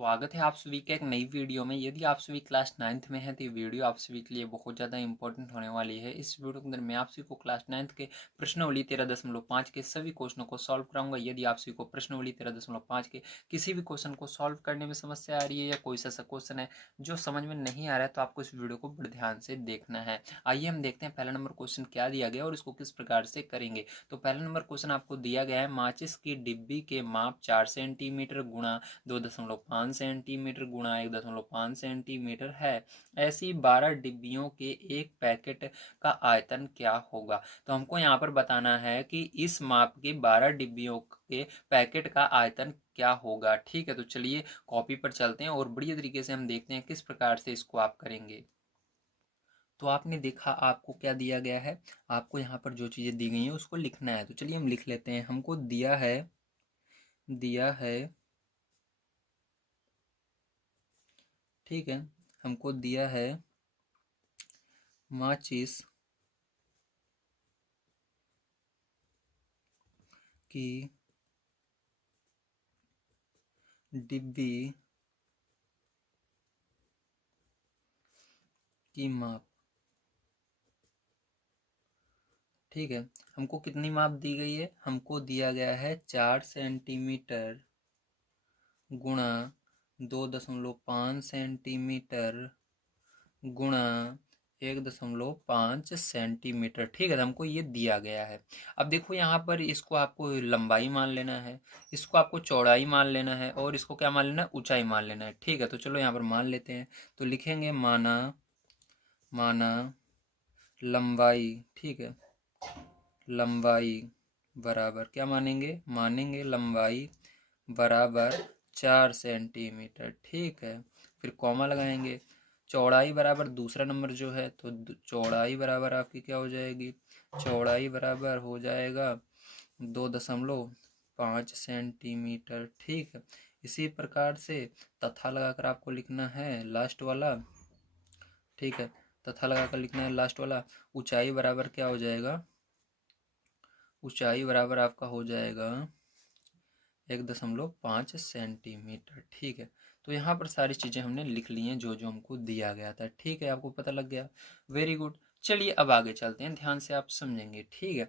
स्वागत है आप सभी के एक नई वीडियो में। यदि आप सभी क्लास 9th में हैं तो ये वीडियो आप सभी के लिए बहुत ज़्यादा इंपॉर्टेंट होने वाली है। इस वीडियो के अंदर मैं आप सभी को क्लास 9th के प्रश्नावली 13.5 के सभी क्वेश्चनों को सॉल्व कराऊंगा। यदि आप सभी को प्रश्नावली 13.5 के किसी भी क्वेश्चन को सॉल्व करने में समस्या आ रही है या कोई सा क्वेश्चन है जो समझ में नहीं आ रहा है तो आपको इस वीडियो को बड़े ध्यान से देखना है। आइए हम देखते हैं पहला नंबर क्वेश्चन क्या दिया गया और इसको किस प्रकार से करेंगे। तो पहला नंबर क्वेश्चन आपको दिया गया है, माचिस की डिब्बी के माप 4 सेंटीमीटर गुणा 2.5 सेंटीमीटर गुणा 1.5 सेंटीमीटर है। ऐसी 12 डिब्बियों के एक पैकेट का आयतन क्या होगा। तो हमको यहाँ पर बताना है कि इस माप के 12 डिब्बियों के पैकेट का आयतन क्या होगा। ठीक है, तो चलिए कॉपी पर चलते हैं और बढ़िया तरीके से हम देखते हैं किस प्रकार से इसको आप करेंगे। तो आपने देखा आपको क्या दिया गया है, आपको यहाँ पर जो चीज़ें दी गई हैं उसको लिखना है। तो चलिए हम लिख लेते हैं। हमको दिया है ठीक है, हमको दिया है माचिस की डिब्बी की माप। ठीक है, हमको कितनी माप दी गई है, हमको दिया गया है 4 सेंटीमीटर गुणा 2.5 सेंटीमीटर गुणा 1.5 सेंटीमीटर। ठीक है, तो हमको ये दिया गया है। अब देखो यहाँ पर इसको आपको लंबाई मान लेना है, इसको आपको चौड़ाई मान लेना है और इसको क्या मान लेना है, ऊंचाई मान लेना है। ठीक है, तो चलो यहाँ पर मान लेते हैं। तो लिखेंगे माना लंबाई। ठीक है, लंबाई बराबर क्या मानेंगे लंबाई बराबर 4 सेंटीमीटर। ठीक है, फिर कॉमा लगाएंगे। चौड़ाई बराबर दूसरा नंबर जो है, तो चौड़ाई बराबर आपकी क्या हो जाएगी, चौड़ाई बराबर हो जाएगा 2.5 सेंटीमीटर। ठीक है, इसी प्रकार से तथा लगाकर आपको लिखना है लास्ट वाला। ठीक है, तथा लगाकर लिखना है लास्ट वाला। ऊंचाई बराबर क्या हो जाएगा, ऊंचाई बराबर आपका हो जाएगा 1.5 सेंटीमीटर। ठीक है, तो यहाँ पर सारी चीज़ें हमने लिख ली हैं जो जो हमको दिया गया था। ठीक है, आपको पता लग गया, वेरी गुड। चलिए अब आगे चलते हैं, ध्यान से आप समझेंगे। ठीक है,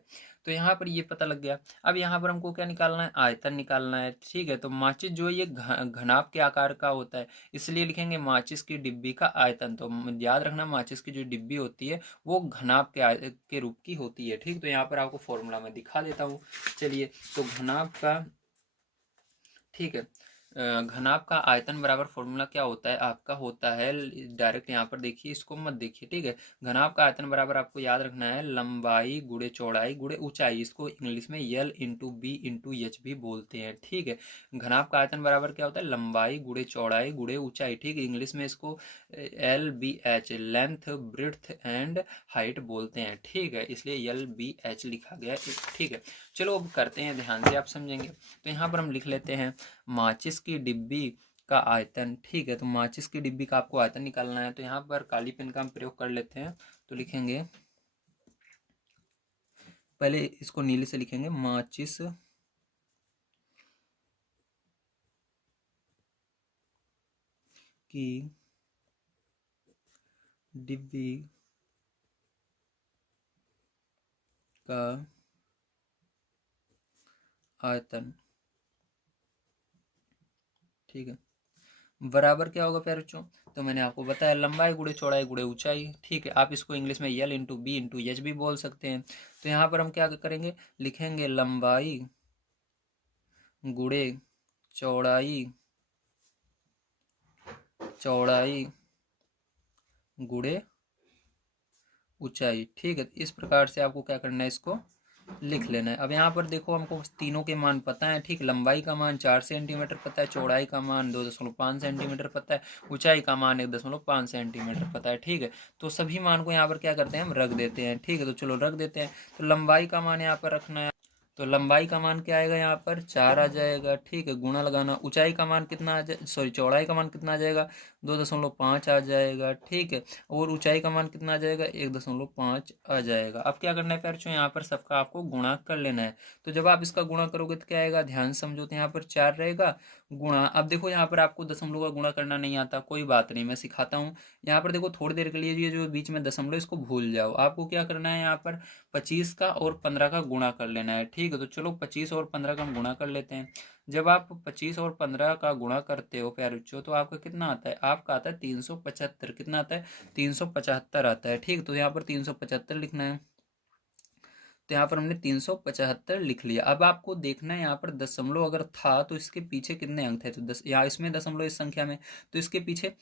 तो यहाँ पर ये पता लग गया। अब यहाँ पर हमको क्या निकालना है, आयतन निकालना है। ठीक है, तो माचिस जो है ये घनाभ के आकार का होता है, इसलिए लिखेंगे माचिस की डिब्बी का आयतन। तो याद रखना माचिस की जो डिब्बी होती है वो घनाभ के रूप की होती है। ठीक, तो यहाँ पर आपको फॉर्मूला मैं दिखा देता हूँ। चलिए, तो घनाभ का, ठीक है, घनाभ का आयतन बराबर फॉर्मूला क्या होता है आपका, होता है डायरेक्ट यहाँ पर देखिए, इसको मत देखिए। ठीक है, घनाभ का आयतन बराबर आपको याद रखना है लंबाई गुणे चौड़ाई गुणे ऊंचाई। इसको इंग्लिश में L/B/H भी बोलते हैं। ठीक है, घनाभ का आयतन बराबर क्या होता है, लंबाई गुणे चौड़ाई गुणे ऊंचाई। ठीक है, इंग्लिश में इसको LBH length breadth and height बोलते हैं। ठीक है, इसलिए LBH लिखा गया है। ठीक है, चलो अब करते हैं, ध्यान से आप समझेंगे। तो यहाँ पर हम लिख लेते हैं माचिस की डिब्बी का आयतन। ठीक है, तो माचिस की डिब्बी का आपको आयतन निकालना है। तो यहाँ पर काली पेन का हम प्रयोग कर लेते हैं। तो लिखेंगे, पहले इसको नीले से लिखेंगे, माचिस की डिब्बी का आयतन। ठीक है, बराबर क्या होगा प्यारे बच्चों, तो मैंने आपको बताया लंबाई गुणे चौड़ाई गुणे ऊंचाई। ठीक है, आप इसको इंग्लिश में L/B/H भी बोल सकते हैं। तो यहाँ पर हम क्या करेंगे, लिखेंगे लंबाई गुणे चौड़ाई चौड़ाई गुणे ऊंचाई। ठीक है, इस प्रकार से आपको क्या करना है, इसको लिख लेना है। अब यहाँ पर देखो हमको तीनों के मान पता है। ठीक, लंबाई का मान 4 सेंटीमीटर पता है, चौड़ाई का मान 2.5 सेंटीमीटर पता है, ऊंचाई का मान 1.5 सेंटीमीटर पता है। ठीक है, तो सभी मान को यहाँ पर क्या करते हैं, हम रख देते हैं। ठीक है, तो चलो रख देते हैं। तो लंबाई का मान यहाँ पर रखना है तो लंबाई का मान क्या आएगा यहाँ पर 4 आ जाएगा, ठीक है। गुणा लगाना, ऊंचाई का मान कितना आ जाए, सॉरी चौड़ाई का मान कितना आ जाएगा, 2.5 आ जाएगा, ठीक है। और ऊंचाई का मान कितना आ जाएगा, 1.5 आ जाएगा। अब क्या करना है प्यारे, यहाँ पर सबका आपको गुणा कर लेना है। तो जब आप इसका गुणा करोगे तो क्या आएगा, ध्यान समझो, तो यहाँ पर 4 रहेगा गुणा। अब देखो यहाँ पर आपको दशमलव का गुणा करना नहीं आता, कोई बात नहीं, मैं सिखाता हूँ। यहाँ पर देखो थोड़ी देर के लिए ये जो बीच में दशमलव इसको भूल जाओ। आपको क्या करना है, यहाँ पर 25 का और 15 का गुणा कर लेना है, ठीक है। तो चलो 25 और 15 का हम गुणा कर लेते हैं। जब आप 25 और 15 का गुणा करते हो प्यारे बच्चों, तो आपका कितना आता है, आपका आता है 375। कितना आता है, 375 आता है, ठीक। तो यहाँ पर 375 लिखना है। तो यहाँ पर हमने 375 लिख लिया। अब आपको देखना है यहाँ पर दशमलव अगर था तो इसके पीछे कितने अंक थे, तो यहाँ इसमें दशमलव इस संख्या में, तो इसके पीछे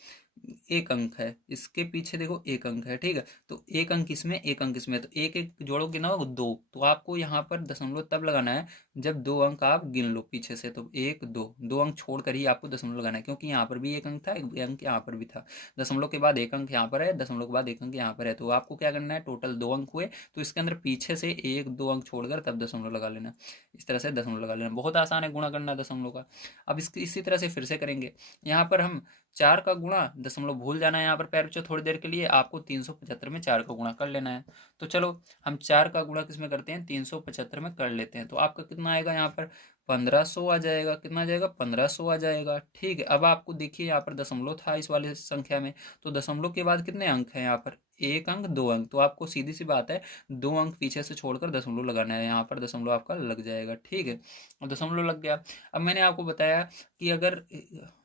एक अंक है, इसके पीछे देखो एक अंक है, ठीक है। तो एक अंक इसमें, एक अंक इसमें, तो एक एक जोड़ोगे ना 2। तो आपको यहाँ पर दशमलव तब लगाना है जब 2 अंक आप गिन लो पीछे से। तो 1 2, 2 अंक छोड़ कर ही आपको दशमलव लगाना है, क्योंकि यहाँ पर भी एक अंक था, एक अंक यहाँ पर भी था। दशमलव के बाद एक अंक यहाँ पर है, दशमलव के बाद एक अंक यहाँ पर है। तो आपको क्या करना है, टोटल 2 अंक हुए, तो इसके अंदर पीछे से 1 2 अंक छोड़कर तब दशमलव लगा लेना। इस तरह से दशमलव लगा लेना, बहुत आसान है गुणा करना दशमलव का। अब इसी तरह से फिर से करेंगे। यहाँ पर हम 4 का गुणा, दशमलव भूल जाना है यहाँ पर प्यारे बच्चों, थोड़ी देर के लिए आपको 375 में 4 का गुणा कर लेना है। तो चलो हम 4 का गुणा किस में करते हैं, 375 में कर लेते हैं। तो आपका कितना आएगा यहाँ पर, 1500 आ जाएगा। कितना आ जाएगा, 1500 आ जाएगा, ठीक है। अब आपको देखिए यहाँ पर दशमलव था इस वाले संख्या में, तो दशमलव के बाद कितने अंक हैं यहाँ पर, एक अंक, 2 अंक। तो आपको सीधी सी बात है, 2 अंक पीछे से छोड़कर दशमलव लगाना है, यहाँ पर दशमलव आपका लग जाएगा, ठीक है। अब दशमलव लग गया। अब मैंने आपको बताया कि अगर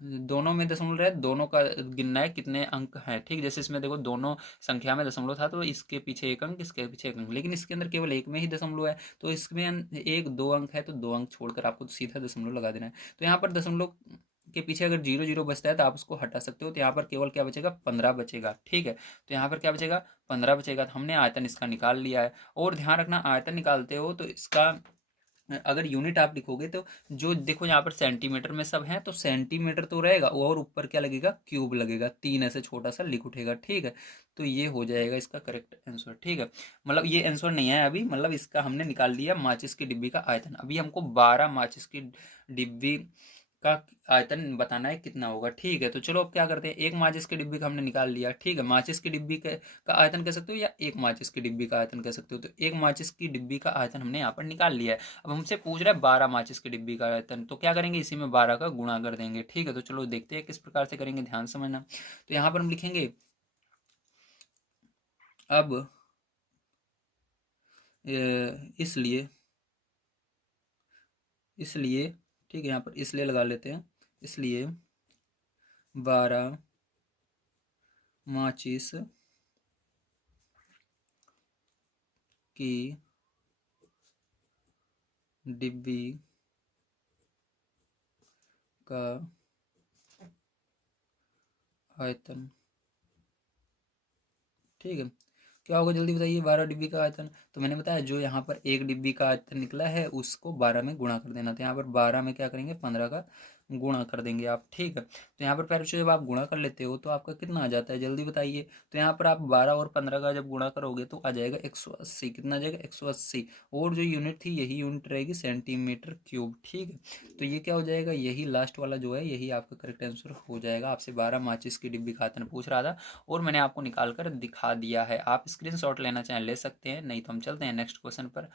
दोनों में दशमलव रहे, दोनों का गिनना है कितने अंक हैं, ठीक। जैसे इसमें देखो दोनों संख्या में दशमलव था, तो इसके पीछे एक अंक, इसके पीछे एक अंक, लेकिन इसके अंदर केवल एक में ही दशमलव है, तो इसमें एक 2 अंक है, तो 2 अंक छोड़कर आपको सीधा दशमलव लगा देना है। तो यहाँ पर दशमलव के पीछे अगर 0 0 बचता है तो आप उसको हटा सकते हो। तो यहाँ पर केवल क्या बचेगा, 15 बचेगा, ठीक है। तो यहाँ पर क्या बचेगा, 15 बचेगा। तो हमने आयतन इसका निकाल लिया है। और ध्यान रखना, आयतन निकालते हो तो इसका अगर यूनिट आप लिखोगे तो जो देखो यहाँ पर सेंटीमीटर में सब है, तो सेंटीमीटर तो रहेगा, और ऊपर क्या लगेगा, क्यूब लगेगा, 3 ऐसे छोटा सा लिख उठेगा, ठीक है। तो ये हो जाएगा इसका करेक्ट आंसर, ठीक है। मतलब ये आंसर नहीं है अभी, मतलब इसका हमने निकाल लिया माचिस की डिब्बी का आयतन। अभी हमको 12 माचिस की डिब्बी का आयतन बताना है कितना होगा, ठीक है। तो चलो अब क्या करते हैं, एक माचिस की डिब्बी का हमने निकाल लिया, ठीक है। माचिस की डिब्बी का आयतन कह सकते हो, या एक माचिस की डिब्बी का आयतन कह सकते हो। तो एक माचिस की डिब्बी का आयतन हमने यहाँ पर निकाल लिया है। अब हमसे पूछ रहा है 12 माचिस की डिब्बी का आयतन, तो क्या करेंगे, इसी में 12 का गुणा कर देंगे, ठीक है। तो चलो देखते हैं किस प्रकार से करेंगे, ध्यान समझना। तो यहाँ पर हम लिखेंगे अब इसलिए, इसलिए, ठीक है, यहाँ पर इसलिए लगा लेते हैं, इसलिए 12 माचिस की डिब्बी का आयतन, ठीक है। क्या होगा जल्दी बताइए, 12 डिब्बी का आयतन। तो मैंने बताया जो यहाँ पर एक डिब्बी का आयतन निकला है उसको 12 में गुणा कर देना। तो यहाँ पर 12 में क्या करेंगे, 15 का गुणा कर देंगे आप, ठीक है। तो यहाँ पर प्यारे बच्चों जब आप गुणा कर लेते हो तो आपका कितना आ जाता है, जल्दी बताइए। तो यहाँ पर आप 12 और 15 का जब गुणा करोगे तो आ जाएगा 180। कितना आ जाएगा, 180। और जो यूनिट थी यही यूनिट रहेगी, सेंटीमीटर क्यूब, ठीक है। तो ये क्या हो जाएगा, यही लास्ट वाला जो है यही आपका करेक्ट आंसर हो जाएगा। आपसे 12 माचिस की डिब्बी का आयतन पूछ रहा था और मैंने आपको निकाल कर दिखा दिया है। आप स्क्रीनशॉट लेना चाहें ले सकते हैं, नहीं तो हम चलते हैं नेक्स्ट क्वेश्चन पर।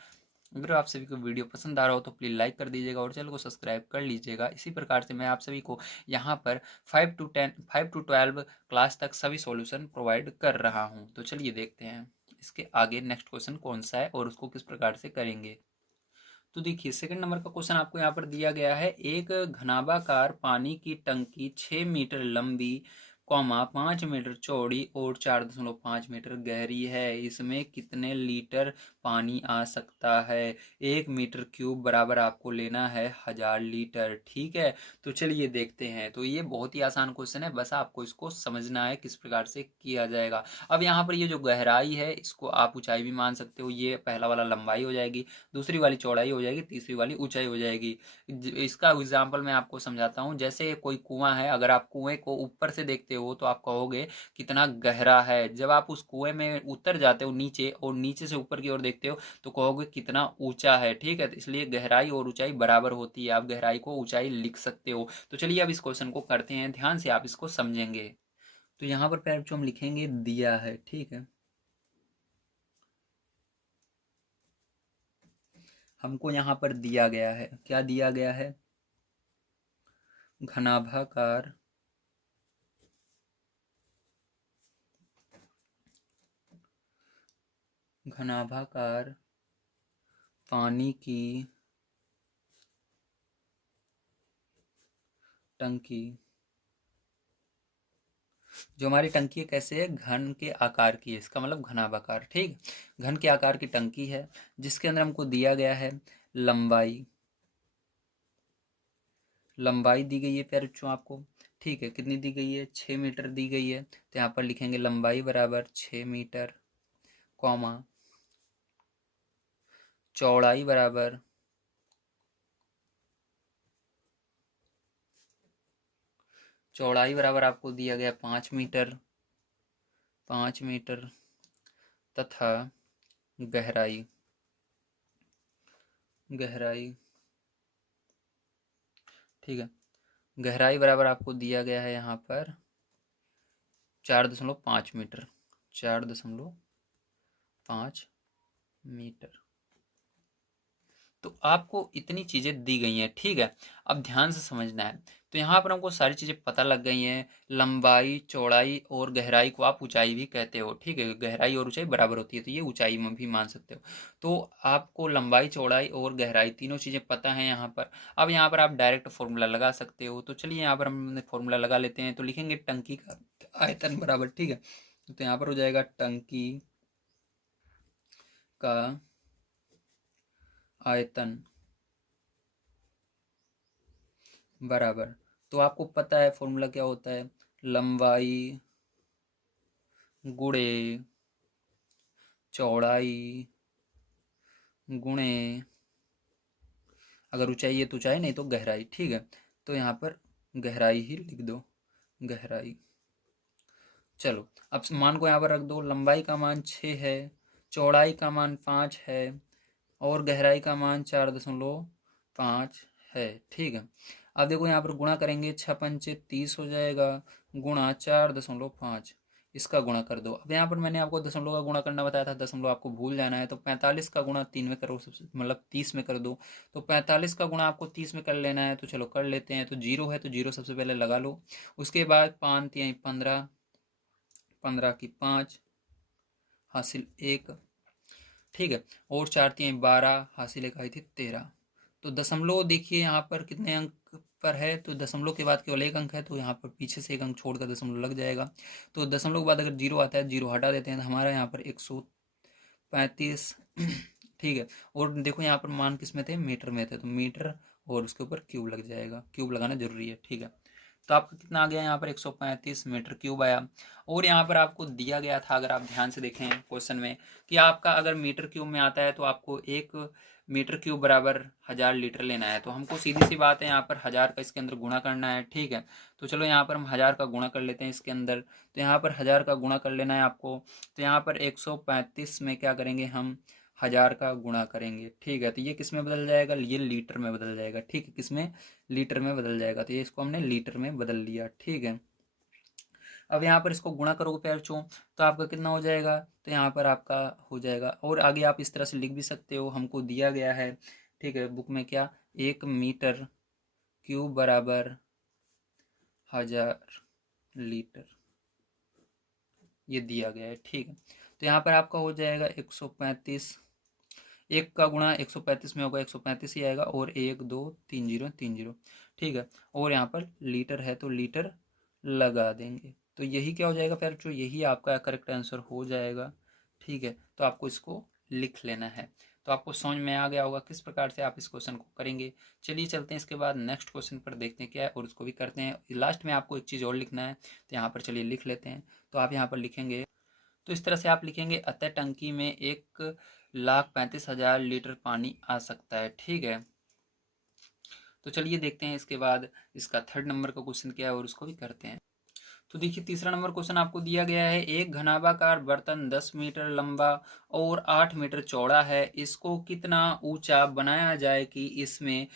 अगर आप सभी को वीडियो पसंद आ रहा हो तो प्लीज़ लाइक कर दीजिएगा और चैनल को सब्सक्राइब कर लीजिएगा। इसी प्रकार से मैं आप सभी को यहाँ पर 5 to 12 क्लास तक सभी सॉल्यूशन प्रोवाइड कर रहा हूँ। तो चलिए देखते हैं इसके आगे नेक्स्ट क्वेश्चन कौन सा है और उसको किस प्रकार से करेंगे। तो देखिए सेकंड नंबर का क्वेश्चन आपको यहाँ पर दिया गया है, एक घनाभाकार पानी की टंकी 6 मीटर लंबी, 5 मीटर चौड़ी और 4.5 मीटर गहरी है। इसमें कितने लीटर पानी आ सकता है। 1 मीटर क्यूब बराबर आपको लेना है 1000 लीटर, ठीक है। तो चलिए देखते हैं। तो ये बहुत ही आसान क्वेश्चन है, बस आपको इसको समझना है किस प्रकार से किया जाएगा। अब यहाँ पर ये जो गहराई है इसको आप ऊंचाई भी मान सकते हो। ये पहला वाला लंबाई हो जाएगी, दूसरी वाली चौड़ाई हो जाएगी, तीसरी वाली ऊंचाई हो जाएगी। इसका एग्जाम्पल मैं आपको समझाता हूँ। जैसे कोई कुआं है, अगर आप कुएं को ऊपर से देखते हो तो आप कहोगे कितना गहरा है। जब आप उस कुएं में उतर जाते हो नीचे और नीचे से ऊपर की ओर देखते हो तो कहोगे कितना ऊंचा है, ठीक है। तो इसलिए गहराई और ऊंचाई बराबर होती है, आप गहराई को ऊंचाई लिख सकते हो। तो चलिए अब इस क्वेश्चन को करते हैं, ध्यान से आप इसको समझेंगे। तो यहाँ पर प्यारे बच्चों हम लिखेंगे दिया है, ठीक है। हमको यहाँ पर दिया गया है, क्या दिया गया है, घनाभाकार घनाभाकार पानी की टंकी। जो हमारी टंकी है कैसे है, घन के आकार की है, इसका मतलब घनाभाकार, ठीक। घन के आकार की टंकी है जिसके अंदर हमको दिया गया है लंबाई, लंबाई दी गई है प्यारे बच्चों आपको, ठीक है। कितनी दी गई है, 6 मीटर दी गई है। तो यहाँ पर लिखेंगे लंबाई बराबर 6 मीटर, कॉमा चौड़ाई बराबर आपको दिया गया 5 मीटर, 5 मीटर, तथा गहराई, गहराई, ठीक है। गहराई बराबर आपको दिया गया है यहाँ पर 4.5 मीटर, 4.5 मीटर। तो आपको इतनी चीज़ें दी गई हैं, ठीक है। अब ध्यान से समझना है। तो यहाँ पर हमको सारी चीज़ें पता लग गई हैं, लंबाई, चौड़ाई और गहराई को आप ऊंचाई भी कहते हो, ठीक है। गहराई और ऊंचाई बराबर होती है तो ये ऊंचाई में भी मान सकते हो। तो आपको लंबाई, चौड़ाई और गहराई तीनों चीज़ें पता हैं यहाँ पर। अब यहाँ पर आप डायरेक्ट फॉर्मूला लगा सकते हो। तो चलिए यहाँ पर हम फॉर्मूला लगा लेते हैं। तो लिखेंगे टंकी का आयतन बराबर, ठीक है। तो यहाँ पर हो जाएगा टंकी का आयतन बराबर, तो आपको पता है फॉर्मूला क्या होता है, लंबाई गुणे चौड़ाई गुणे, अगर ऊंचाई है तो ऊंचाई, नहीं तो गहराई, ठीक है। तो यहाँ पर गहराई ही लिख दो, गहराई। चलो अब मान को यहाँ पर रख दो, लंबाई का मान 6 है, चौड़ाई का मान 5 है और गहराई का मान 4.5 है, ठीक है। अब देखो यहाँ पर गुणा करेंगे, 6×5 = 30 हो जाएगा, गुणा 4.5, इसका गुणा कर दो। अब यहाँ पर मैंने आपको दशमलव का गुणा करना बताया था, दशमलव आपको भूल जाना है। तो 45 का गुणा 3 में करो, सबसे मतलब 30 में कर दो। तो 45 का गुणा आपको 30 में कर लेना है, तो चलो कर लेते हैं। तो 0 है तो 0 सबसे पहले लगा लो, उसके बाद 5 × 15, 15 की 5 हासिल 1, ठीक है। और 4 × 12 हासिल 1 आई थी 13। तो दशमलव देखिए यहाँ पर कितने अंक पर है, तो दशमलव के बाद केवल 1 अंक है, तो यहाँ पर पीछे से 1 अंक छोड़कर दशमलव लग जाएगा। तो दशमलव के बाद अगर 0 आता है, 0 हटा देते हैं, तो हमारा यहाँ पर 135, ठीक है। और देखो यहाँ पर मान किस में थे, मीटर में थे, तो मीटर और उसके ऊपर क्यूब लग जाएगा, क्यूब लगाना जरूरी है, ठीक है। तो आपका कितना आ गया, यहाँ पर 135 मीटर क्यूब आया। और यहाँ पर आपको दिया गया था, अगर आप ध्यान से देखें क्वेश्चन में, कि आपका अगर मीटर क्यूब में आता है तो आपको 1 मीटर क्यूब बराबर 1000 लीटर लेना है। तो हमको सीधी सी बात है, यहाँ पर 1000 का इसके अंदर गुणा करना है, ठीक है। तो चलो यहाँ पर हम 1000 का गुणा कर लेते हैं इसके अंदर। तो यहाँ पर 1000 का गुणा कर लेना है आपको। तो यहाँ पर 135 में क्या करेंगे, हम 1000 का गुणा करेंगे, ठीक है। तो ये किस में बदल जाएगा, ये लीटर में बदल जाएगा, ठीक है। किस में, लीटर में बदल जाएगा। तो ये इसको हमने लीटर में बदल लिया, ठीक है। अब यहाँ पर इसको गुणा करोगे प्यारे बच्चों, तो आपका कितना हो जाएगा, तो यहाँ पर आपका हो जाएगा। और आगे आप इस तरह से लिख भी सकते हो, हमको दिया गया है, ठीक है, बुक में क्या, 1 मीटर क्यूब बराबर 1000 लीटर, ये दिया गया है, ठीक है। तो यहाँ पर आपका हो जाएगा 135, 1 का गुणा 135 में होगा, 135 ही आएगा, और 1 2 3 0 3 0, ठीक है। और यहाँ पर लीटर है तो लीटर लगा देंगे। तो यही क्या हो जाएगा प्यारे बच्चों, यही आपका करेक्ट आंसर हो जाएगा, ठीक है। तो आपको इसको लिख लेना है। तो आपको समझ में आ गया होगा किस प्रकार से आप इस क्वेश्चन को करेंगे। चलिए चलते हैं इसके बाद नेक्स्ट क्वेश्चन पर, देखते हैं क्या है और उसको भी करते हैं। लास्ट में आपको एक चीज़ और लिखना है, तो यहाँ पर चलिए लिख लेते हैं। तो आप यहाँ पर लिखेंगे, तो इस तरह से आप लिखेंगे, अतः टंकी में 1,35,000 लीटर पानी आ सकता है, ठीक है। तो चलिए देखते हैं इसके बाद इसका 3rd नंबर का क्वेश्चन क्या है और उसको भी करते हैं। तो देखिए तीसरा नंबर क्वेश्चन आपको दिया गया है, एक घनाभाकार बर्तन 10 मीटर लंबा और 8 मीटर चौड़ा है, इसको कितना ऊंचा बनाया जाए कि इसमें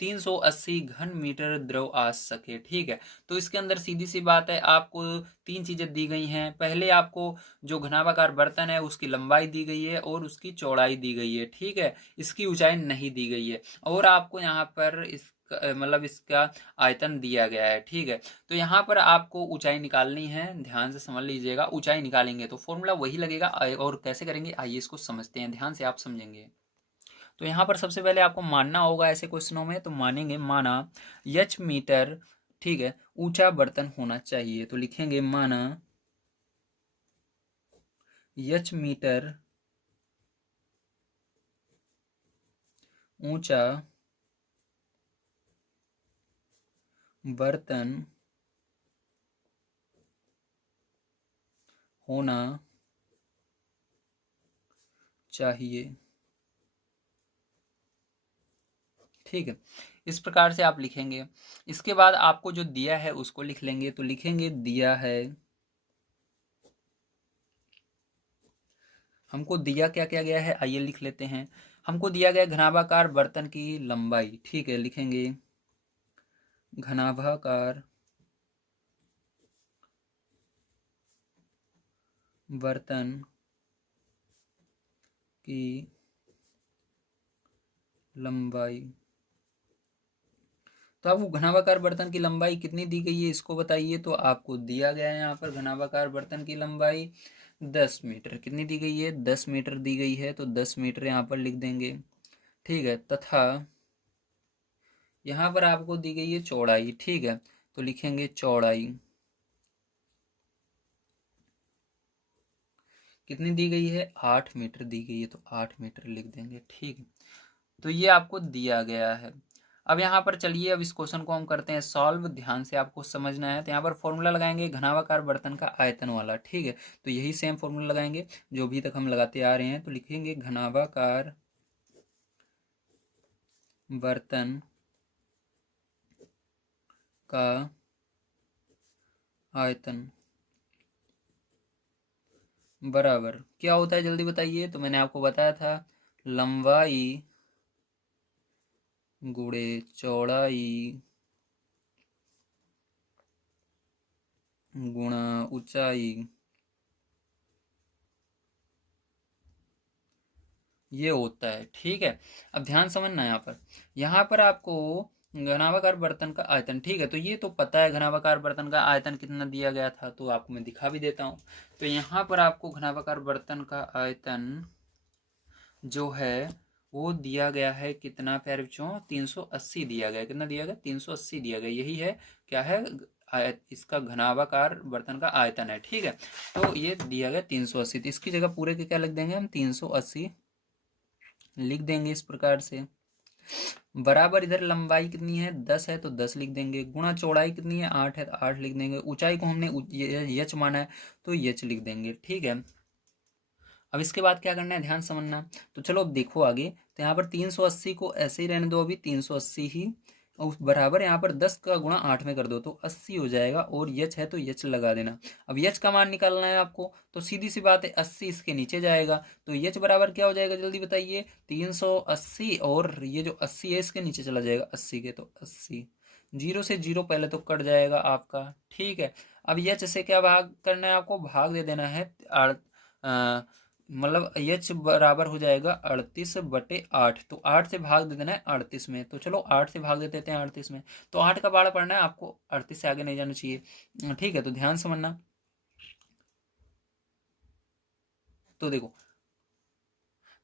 380 घन मीटर द्रव आ सके। ठीक है, तो इसके अंदर सीधी सी बात है, आपको तीन चीजें दी गई हैं। पहले आपको जो घनाभाकार बर्तन है उसकी लंबाई दी गई है और उसकी चौड़ाई दी गई है। ठीक है, इसकी ऊंचाई नहीं दी गई है, और आपको यहाँ पर इस मतलब इसका आयतन दिया गया है। ठीक है, तो यहाँ पर आपको ऊंचाई निकालनी है, ध्यान से समझ लीजिएगा। ऊंचाई निकालेंगे तो फॉर्मूला वही लगेगा, और कैसे करेंगे आइए इसको समझते हैं, ध्यान से आप समझेंगे। तो यहाँ पर सबसे पहले आपको मानना होगा ऐसे क्वेश्चनों में, तो मानेंगे, माना यच मीटर, ठीक है, ऊंचा बर्तन होना चाहिए, तो लिखेंगे माना यच मीटर ऊंचा बर्तन होना चाहिए। ठीक है, इस प्रकार से आप लिखेंगे। इसके बाद आपको जो दिया है उसको लिख लेंगे, तो लिखेंगे दिया है, हमको दिया क्या क्या गया है आइए लिख लेते हैं। हमको दिया गया घनाभाकार बर्तन की लंबाई। ठीक है, लिखेंगे घनाभाकार बर्तन की लंबाई। तो आपको घनाभाकार बर्तन की लंबाई कितनी दी गई है इसको बताइए, तो आपको दिया गया है यहाँ पर घनाभाकार बर्तन की लंबाई 10 मीटर। कितनी दी गई है? 10 मीटर दी गई है, तो 10 मीटर यहाँ पर लिख देंगे। ठीक है, तथा यहाँ पर आपको दी गई है चौड़ाई। ठीक है, तो लिखेंगे चौड़ाई कितनी दी गई है? 8 मीटर दी गई है, तो 8 मीटर लिख देंगे। ठीक है, तो ये आपको दिया गया है। अब यहाँ पर चलिए, अब इस क्वेश्चन को हम करते हैं सॉल्व, ध्यान से आपको समझना है। तो यहाँ पर फॉर्मूला लगाएंगे घनाभाकार बर्तन का आयतन वाला। ठीक है, तो यही सेम फॉर्मूला लगाएंगे जो अभी तक हम लगाते आ रहे हैं। तो लिखेंगे घनाभाकार बर्तन का आयतन बराबर क्या होता है जल्दी बताइए। तो मैंने आपको बताया था, लंबाई गुणे चौड़ाई गुणा ऊंचाई, ये होता है। ठीक है, अब ध्यान समझना यहाँ पर आपको घनाभाकार बर्तन का आयतन, ठीक है, तो ये तो पता है घनाभाकार बर्तन का आयतन कितना दिया गया था, तो आपको मैं दिखा भी देता हूँ। तो यहाँ पर आपको घनाभाकार बर्तन का आयतन जो है वो दिया गया है कितना प्यारे बच्चों? 380 दिया गया। कितना दिया गया? 380 दिया गया। यही है, क्या है? इसका घनाभाकार बर्तन का आयतन है। ठीक है, तो ये दिया गया 380, तो इसकी जगह पूरे के क्या लिख देंगे हम? 380 लिख देंगे इस प्रकार से। बराबर इधर लंबाई कितनी है? 10 है, तो 10 लिख देंगे। गुणा चौड़ाई कितनी है? 8 है, तो 8 लिख देंगे। ऊंचाई को हमने यच माना है, तो यच लिख देंगे। ठीक है, अब इसके बाद क्या करना है ध्यान समझना। तो चलो अब देखो आगे। तो यहाँ पर 380 को ऐसे ही रहने दो, अभी 380 ही, और बराबर यहाँ पर 10 का गुणा 8 में कर दो, तो 80 हो जाएगा। और यच है तो यच लगा देना। अब यच का मान निकालना है आपको, तो सीधी सी बात है 80 इसके नीचे जाएगा, तो यच बराबर क्या हो जाएगा जल्दी बताइए? 380, और ये जो 80 है इसके नीचे चला जाएगा 80 के, तो 80। जीरो से जीरो पहले तो कट जाएगा आपका। ठीक है, अब यच से क्या भाग करना है आपको? भाग दे देना है। मतलब एच बराबर हो जाएगा 38/8, तो 8 से भाग दे देना है 38 में। तो चलो 8 से भाग दे देते हैं 38 में, तो 8 का बाड़ा पढ़ना है आपको, 38 से आगे नहीं जाना चाहिए। ठीक है, तो ध्यान समझना। तो देखो,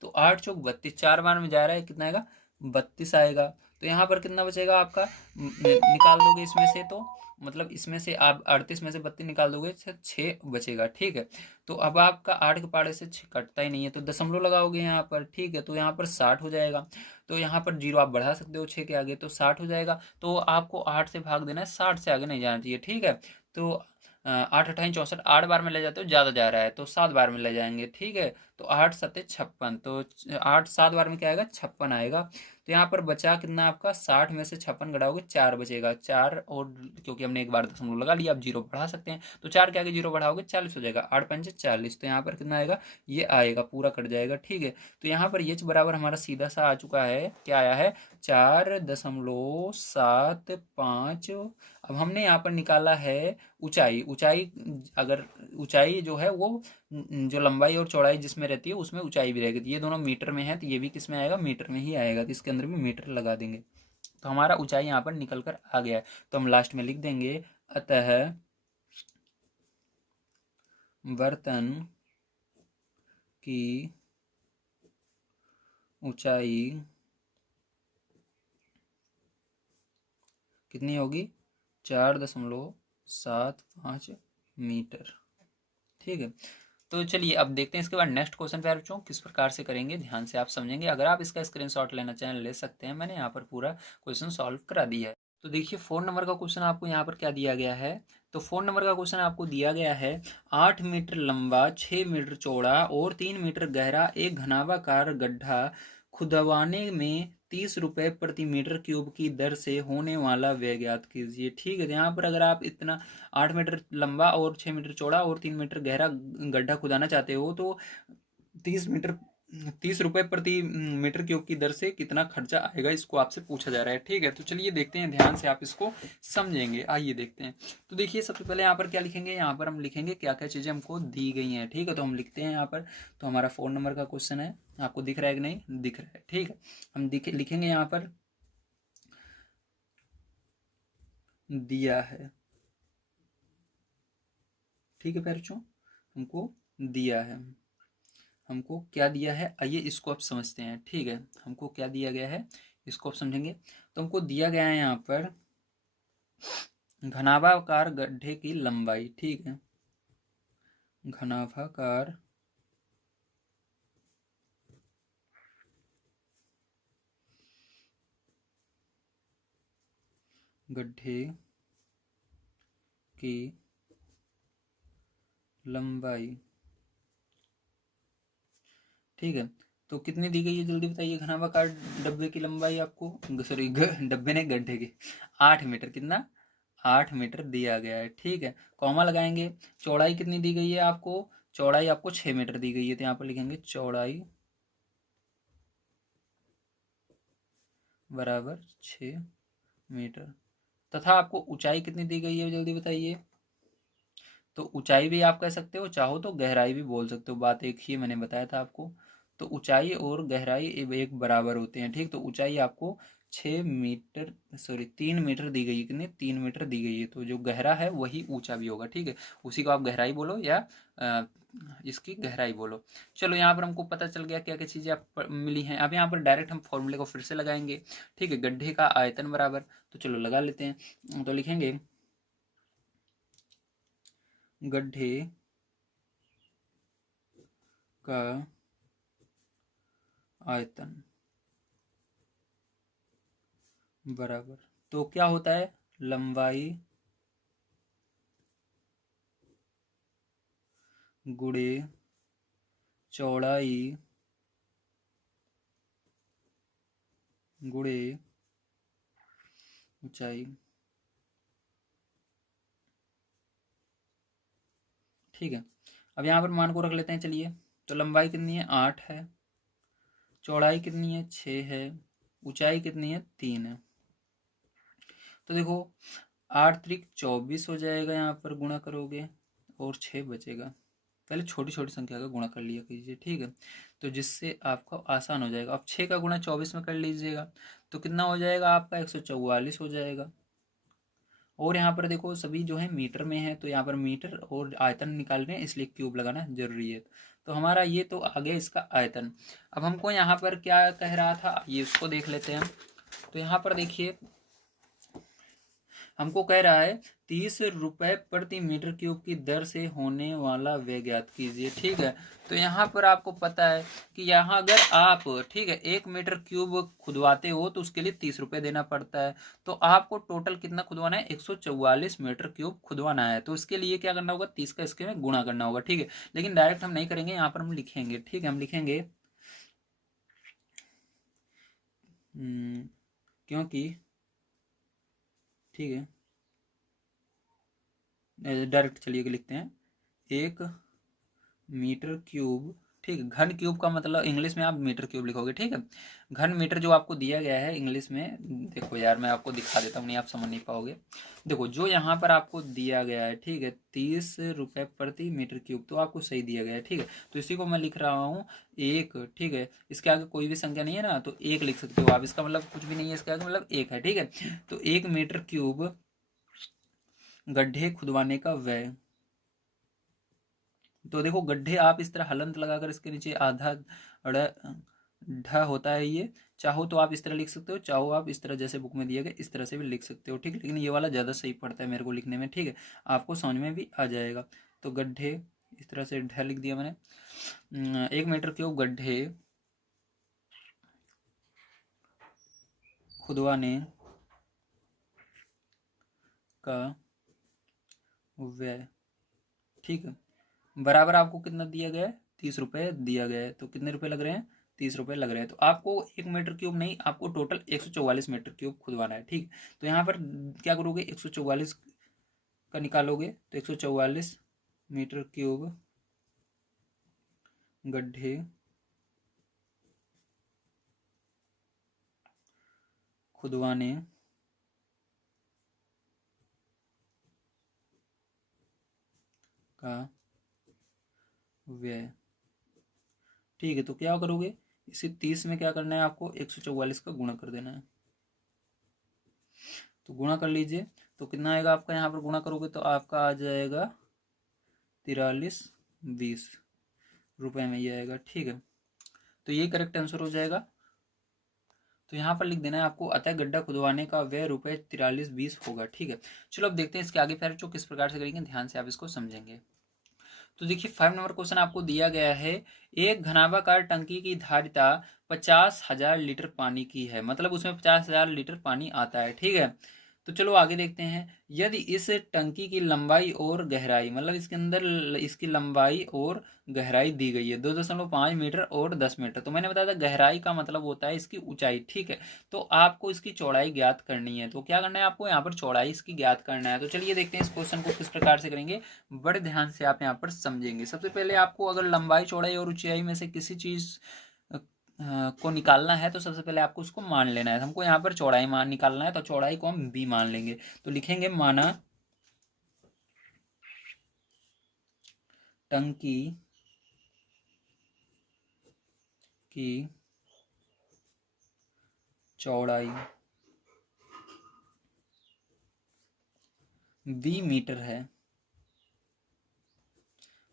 तो 8 चौक 32, 4 बार में जा रहा है, कितना आएगा? 32 आएगा। तो यहाँ पर कितना बचेगा आपका? निकाल दोगे इसमें से, तो मतलब इसमें से आप 38 में से 32 निकाल दोगे, 6 बचेगा। ठीक है, तो अब आपका 8 के पाड़े से 6 कटता ही नहीं है, तो दशमलव लगाओगे यहाँ पर। ठीक है, तो यहाँ पर 60 हो जाएगा। तो यहाँ पर जीरो आप बढ़ा सकते हो 6 के आगे, तो 60 हो जाएगा। तो आपको 8 से भाग देना है, 60 से आगे नहीं जाना चाहिए। ठीक है, तो 8 अट्ठाईस 64, 8 बार में ले जाते हो, ज़्यादा जा रहा है, तो 7 बार में ले जाएंगे। ठीक है, तो 8 7 56, तो 8 7 बार में क्या आएगा? 56 आएगा। तो यहाँ पर बचा कितना आपका, 60 में से 56 घटाओगे 4 बचेगा, 4 और क्योंकि हमने एक बार दशमलव लगा लिया, आप जीरो बढ़ा सकते हैं, तो 4 के आगे जीरो बढ़ाओगे 40 हो जाएगा, 8 पंचे 40, तो यहाँ पर कितना आएगा, ये आएगा, पूरा कट जाएगा। ठीक है, तो यहाँ पर एच बराबर हमारा सीधा सा आ चुका है, क्या आया है, 4.75। अब हमने यहाँ पर निकाला है ऊंचाई, ऊंचाई अगर ऊंचाई जो है वो जो लंबाई और चौड़ाई जिसमें रहती है उसमें ऊंचाई भी रहेगी, तो ये दोनों मीटर में है, तो ये भी किस में आएगा, मीटर में ही आएगा, तो इसके अंदर भी मीटर लगा देंगे, तो हमारा ऊंचाई यहाँ पर निकल कर आ गया है। तो हम लास्ट में लिख देंगे, अतः बर्तन की ऊंचाई कितनी होगी, 4.75 मीटर। ठीक है, तो चलिए अब देखते हैं इसके बाद नेक्स्ट क्वेश्चन पे बच्चों किस प्रकार से करेंगे, ध्यान से आप समझेंगे। अगर आप इसका स्क्रीनशॉट लेना चाहें ले सकते हैं, मैंने यहाँ पर पूरा क्वेश्चन सॉल्व करा दिया है। तो देखिए 4 नंबर का क्वेश्चन आपको यहाँ पर क्या दिया गया है, तो 4 नंबर का क्वेश्चन आपको दिया गया है, 8 मीटर लंबा, 6 मीटर चौड़ा और 3 मीटर गहरा एक घनाभाकार गड्ढा खुदवाने में 30 रुपये प्रति मीटर क्यूब की दर से होने वाला व्यय ज्ञात कीजिए। ठीक है, तो यहाँ पर अगर आप इतना 8 मीटर लंबा और 6 मीटर चौड़ा और 3 मीटर गहरा गड्ढा खुदाना चाहते हो, तो 30 रुपये प्रति मीटर क्यूब की दर से कितना खर्चा आएगा, इसको आपसे पूछा जा रहा है। ठीक है, तो चलिए देखते हैं, ध्यान से आप इसको समझेंगे, आइए देखते हैं। तो देखिए सबसे पहले यहाँ पर क्या लिखेंगे, यहाँ पर हम लिखेंगे क्या क्या चीज़ें हमको दी गई हैं। ठीक है, तो हम लिखते हैं यहाँ पर, तो हमारा 4 नंबर का क्वेश्चन है, आपको दिख रहा है कि नहीं, दिख रहा है। ठीक है, हम लिखेंगे यहाँ पर दिया है। ठीक है बच्चों, हमको दिया है, हमको क्या दिया है, आइए इसको आप समझते हैं। ठीक है, हमको क्या दिया गया है, इसको आप समझेंगे। तो हमको दिया गया है यहाँ पर घनाभाकार गड्ढे की लंबाई। ठीक है, घनाभाकार गड्ढे की लंबाई। ठीक है, तो कितनी दी गई है जल्दी बताइए, घनाभाकार डब्बे की लंबाई आपको, सॉरी डब्बे ने, गड्ढे की 8 मीटर, कितना, 8 मीटर दिया गया है। ठीक है, कॉमा लगाएंगे। चौड़ाई कितनी दी गई है आपको, चौड़ाई आपको 6 मीटर दी गई है, तो यहाँ पर लिखेंगे चौड़ाई बराबर 6 मीटर। तथा आपको ऊंचाई कितनी दी गई है जल्दी बताइए, तो ऊंचाई भी आप कह सकते हो, चाहो तो गहराई भी बोल सकते हो, बात एक ही मैंने बताया था आपको। तो ऊंचाई और गहराई एक बराबर होते हैं। ठीक, तो ऊंचाई आपको 6 मीटर, सॉरी 3 मीटर दी गई है, कितनी, 3 मीटर दी गई है, तो जो गहरा है वही ऊंचा भी होगा। ठीक है, उसी को आप गहराई बोलो या इसकी गहराई बोलो। चलो यहाँ पर हमको पता चल गया क्या क्या चीज़ें आप मिली हैं। अब यहाँ पर डायरेक्ट हम फॉर्मूले को फिर से लगाएंगे। ठीक है, गड्ढे का आयतन बराबर, तो चलो लगा लेते हैं, तो लिखेंगे गड्ढे का आयतन बराबर, तो क्या होता है, लंबाई गुणे चौड़ाई गुणे ऊंचाई। ठीक है, अब यहाँ पर मान को रख लेते हैं, चलिए। तो लंबाई कितनी है, 8 है, चौड़ाई कितनी है, 6 है, ऊंचाई कितनी है, 3 है। तो देखो 8 त्रिक 24 हो जाएगा, यहाँ पर गुणा करोगे और 6 बचेगा। पहले छोटी छोटी संख्या का गुणा कर लिया कीजिए। ठीक है, तो जिससे आपको आसान हो जाएगा। अब 6 का गुणा 24 में कर लीजिएगा, तो कितना हो जाएगा आपका, 144 हो जाएगा। और यहाँ पर देखो सभी जो है मीटर में है, तो यहाँ पर मीटर और आयतन निकाल रहे हैं, इसलिए क्यूब लगाना जरूरी है। तो हमारा ये तो आ गया इसका आयतन। अब हमको यहाँ पर क्या कह रहा था, ये उसको देख लेते हैं। तो यहाँ पर देखिए हमको कह रहा है 30 रुपये प्रति मीटर क्यूब की दर से होने वाला व्यय ज्ञात कीजिए। ठीक है, तो यहाँ पर आपको पता है कि यहाँ अगर आप, ठीक है, 1 मीटर क्यूब खुदवाते हो तो उसके लिए 30 रुपये देना पड़ता है। तो आपको टोटल कितना खुदवाना है, 144 मीटर क्यूब खुदवाना है। तो इसके लिए क्या करना होगा, 30 का इसके में गुणा करना होगा। ठीक है, लेकिन डायरेक्ट हम नहीं करेंगे, यहाँ पर हम लिखेंगे। ठीक है, हम लिखेंगे क्योंकि ठीक है, डायरेक्ट चलिए कि लिखते हैं 1 मीटर क्यूब। ठीक है, घन क्यूब का मतलब इंग्लिश में आप मीटर क्यूब लिखोगे। ठीक है, घन मीटर जो आपको दिया गया है इंग्लिश में, देखो यार मैं आपको दिखा देता हूँ, नहीं आप समझ नहीं पाओगे। देखो जो यहाँ पर आपको दिया गया है, ठीक है, 30 रुपये प्रति मीटर क्यूब, तो आपको सही दिया गया है। ठीक है, तो इसी को मैं लिख रहा हूँ 1। ठीक है, इसके आगे कोई भी संख्या नहीं है ना, तो 1 लिख सकते हो आप, इसका मतलब कुछ भी नहीं है, इसके आगे मतलब 1 है। ठीक है, तो 1 मीटर क्यूब गड्ढे खुदवाने का व्यय। तो देखो गड्ढे आप इस तरह हलंत लगाकर इसके नीचे आधा ढ होता है ये, चाहो तो आप इस तरह लिख सकते हो, चाहो आप इस तरह जैसे बुक में दिया गया इस तरह से भी लिख सकते हो। ठीक है, लेकिन ये वाला ज़्यादा सही पड़ता है मेरे को लिखने में। ठीक है, आपको समझ में भी आ जाएगा। तो गड्ढे इस तरह से ढ लिख दिया मैंने। 1 मीटर क्यूब गड्ढे खुदवाने का व्यय। ठीक है, बराबर आपको कितना दिया गया है, 30 रुपये दिया गया है, तो कितने रुपए लग रहे हैं, 30 रुपये लग रहे हैं। तो आपको 1 मीटर क्यूब नहीं, आपको टोटल 144 मीटर क्यूब खुदवाना है। ठीक, तो यहाँ पर क्या करोगे, 144 का निकालोगे तो 144 मीटर क्यूब गड्ढे खुदवाने का व्यय। ठीक है, तो क्या करोगे, इसे 30 में क्या करना है आपको, 144 का गुणा कर देना है। तो गुणा कर लीजिए, तो कितना आएगा आपका, यहाँ पर गुणा करोगे तो आपका आ जाएगा 4320 रुपये में ये आएगा। ठीक है, तो ये करेक्ट आंसर हो जाएगा। तो यहाँ पर लिख देना है आपको, अतः गड्ढा खुदवाने का व्यय ₹4320 होगा। ठीक है, चलो अब देखते हैं इसके आगे फिर जो किस प्रकार से करेंगे, ध्यान से आप इसको समझेंगे। तो देखिए 5 नंबर क्वेश्चन आपको दिया गया है, एक घनाभाकार टंकी की धारिता 50,000 लीटर पानी की है, मतलब उसमें 50,000 लीटर पानी आता है। ठीक है, तो चलो आगे देखते हैं। यदि इस टंकी की लंबाई और गहराई, मतलब इसके अंदर इसकी लंबाई और गहराई दी गई है 2.5 मीटर और 10 मीटर। तो मैंने बताया था गहराई का मतलब होता है इसकी ऊंचाई। ठीक है, तो आपको इसकी चौड़ाई ज्ञात करनी है, तो क्या करना है आपको, यहाँ पर चौड़ाई इसकी ज्ञात करना है। तो चलिए देखते हैं इस क्वेश्चन को किस प्रकार से करेंगे, बड़े ध्यान से आप यहाँ पर समझेंगे। सबसे पहले आपको अगर लंबाई चौड़ाई और ऊंचाई में से किसी चीज को निकालना है, तो सबसे पहले आपको उसको मान लेना है। हमको यहाँ पर चौड़ाई मान निकालना है, तो चौड़ाई को हम b मान लेंगे। तो लिखेंगे माना टंकी की चौड़ाई b मीटर है।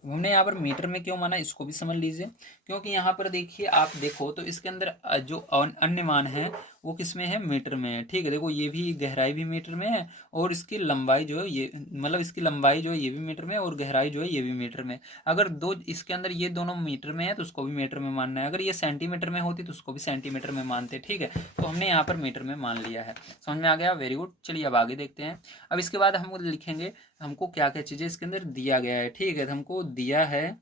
हमने यहाँ पर मीटर में क्यों माना, इसको भी समझ लीजिए। क्योंकि यहाँ पर देखिए, आप देखो तो इसके अंदर जो अन्य मान है वो किस में है, मीटर में है। ठीक है, देखो ये भी गहराई भी मीटर में है, और इसकी लंबाई जो है ये, मतलब इसकी लंबाई जो है ये भी मीटर में है, और गहराई जो है ये भी मीटर में। अगर दो इसके अंदर ये दोनों मीटर में है तो उसको भी मीटर में मानना है, अगर ये सेंटीमीटर में होती तो उसको भी सेंटीमीटर में मानते। ठीक है, तो हमने यहाँ पर मीटर में मान लिया है। समझ में आ गया, वेरी गुड। चलिए अब आगे देखते हैं। अब इसके बाद हम लिखेंगे हमको क्या क्या चीजें इसके अंदर दिया गया है। ठीक है, तो हमको दिया है।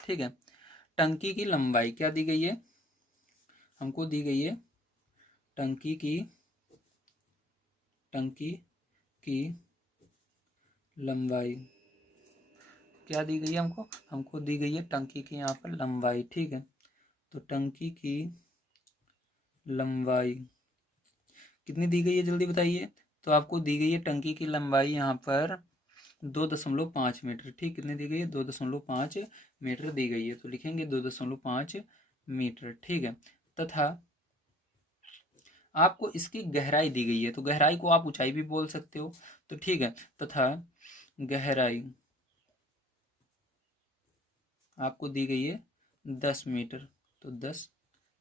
ठीक है, टंकी की लंबाई क्या दी गई है, हमको दी गई है टंकी की टंकी की लंबाई क्या दी गई है, हमको दी गई है टंकी की यहाँ पर लंबाई। ठीक है, तो टंकी की लंबाई कितनी दी गई है, जल्दी बताइए। तो आपको दी गई है टंकी की लंबाई यहाँ पर 2.5 मीटर। ठीक, कितनी दी गई है, 2.5 मीटर दी गई है, तो लिखेंगे 2.5 मीटर। ठीक है, तथा आपको इसकी गहराई दी गई है, तो गहराई को आप ऊंचाई भी बोल सकते हो। तो ठीक है, तथा गहराई आपको दी गई है 10 मीटर, तो 10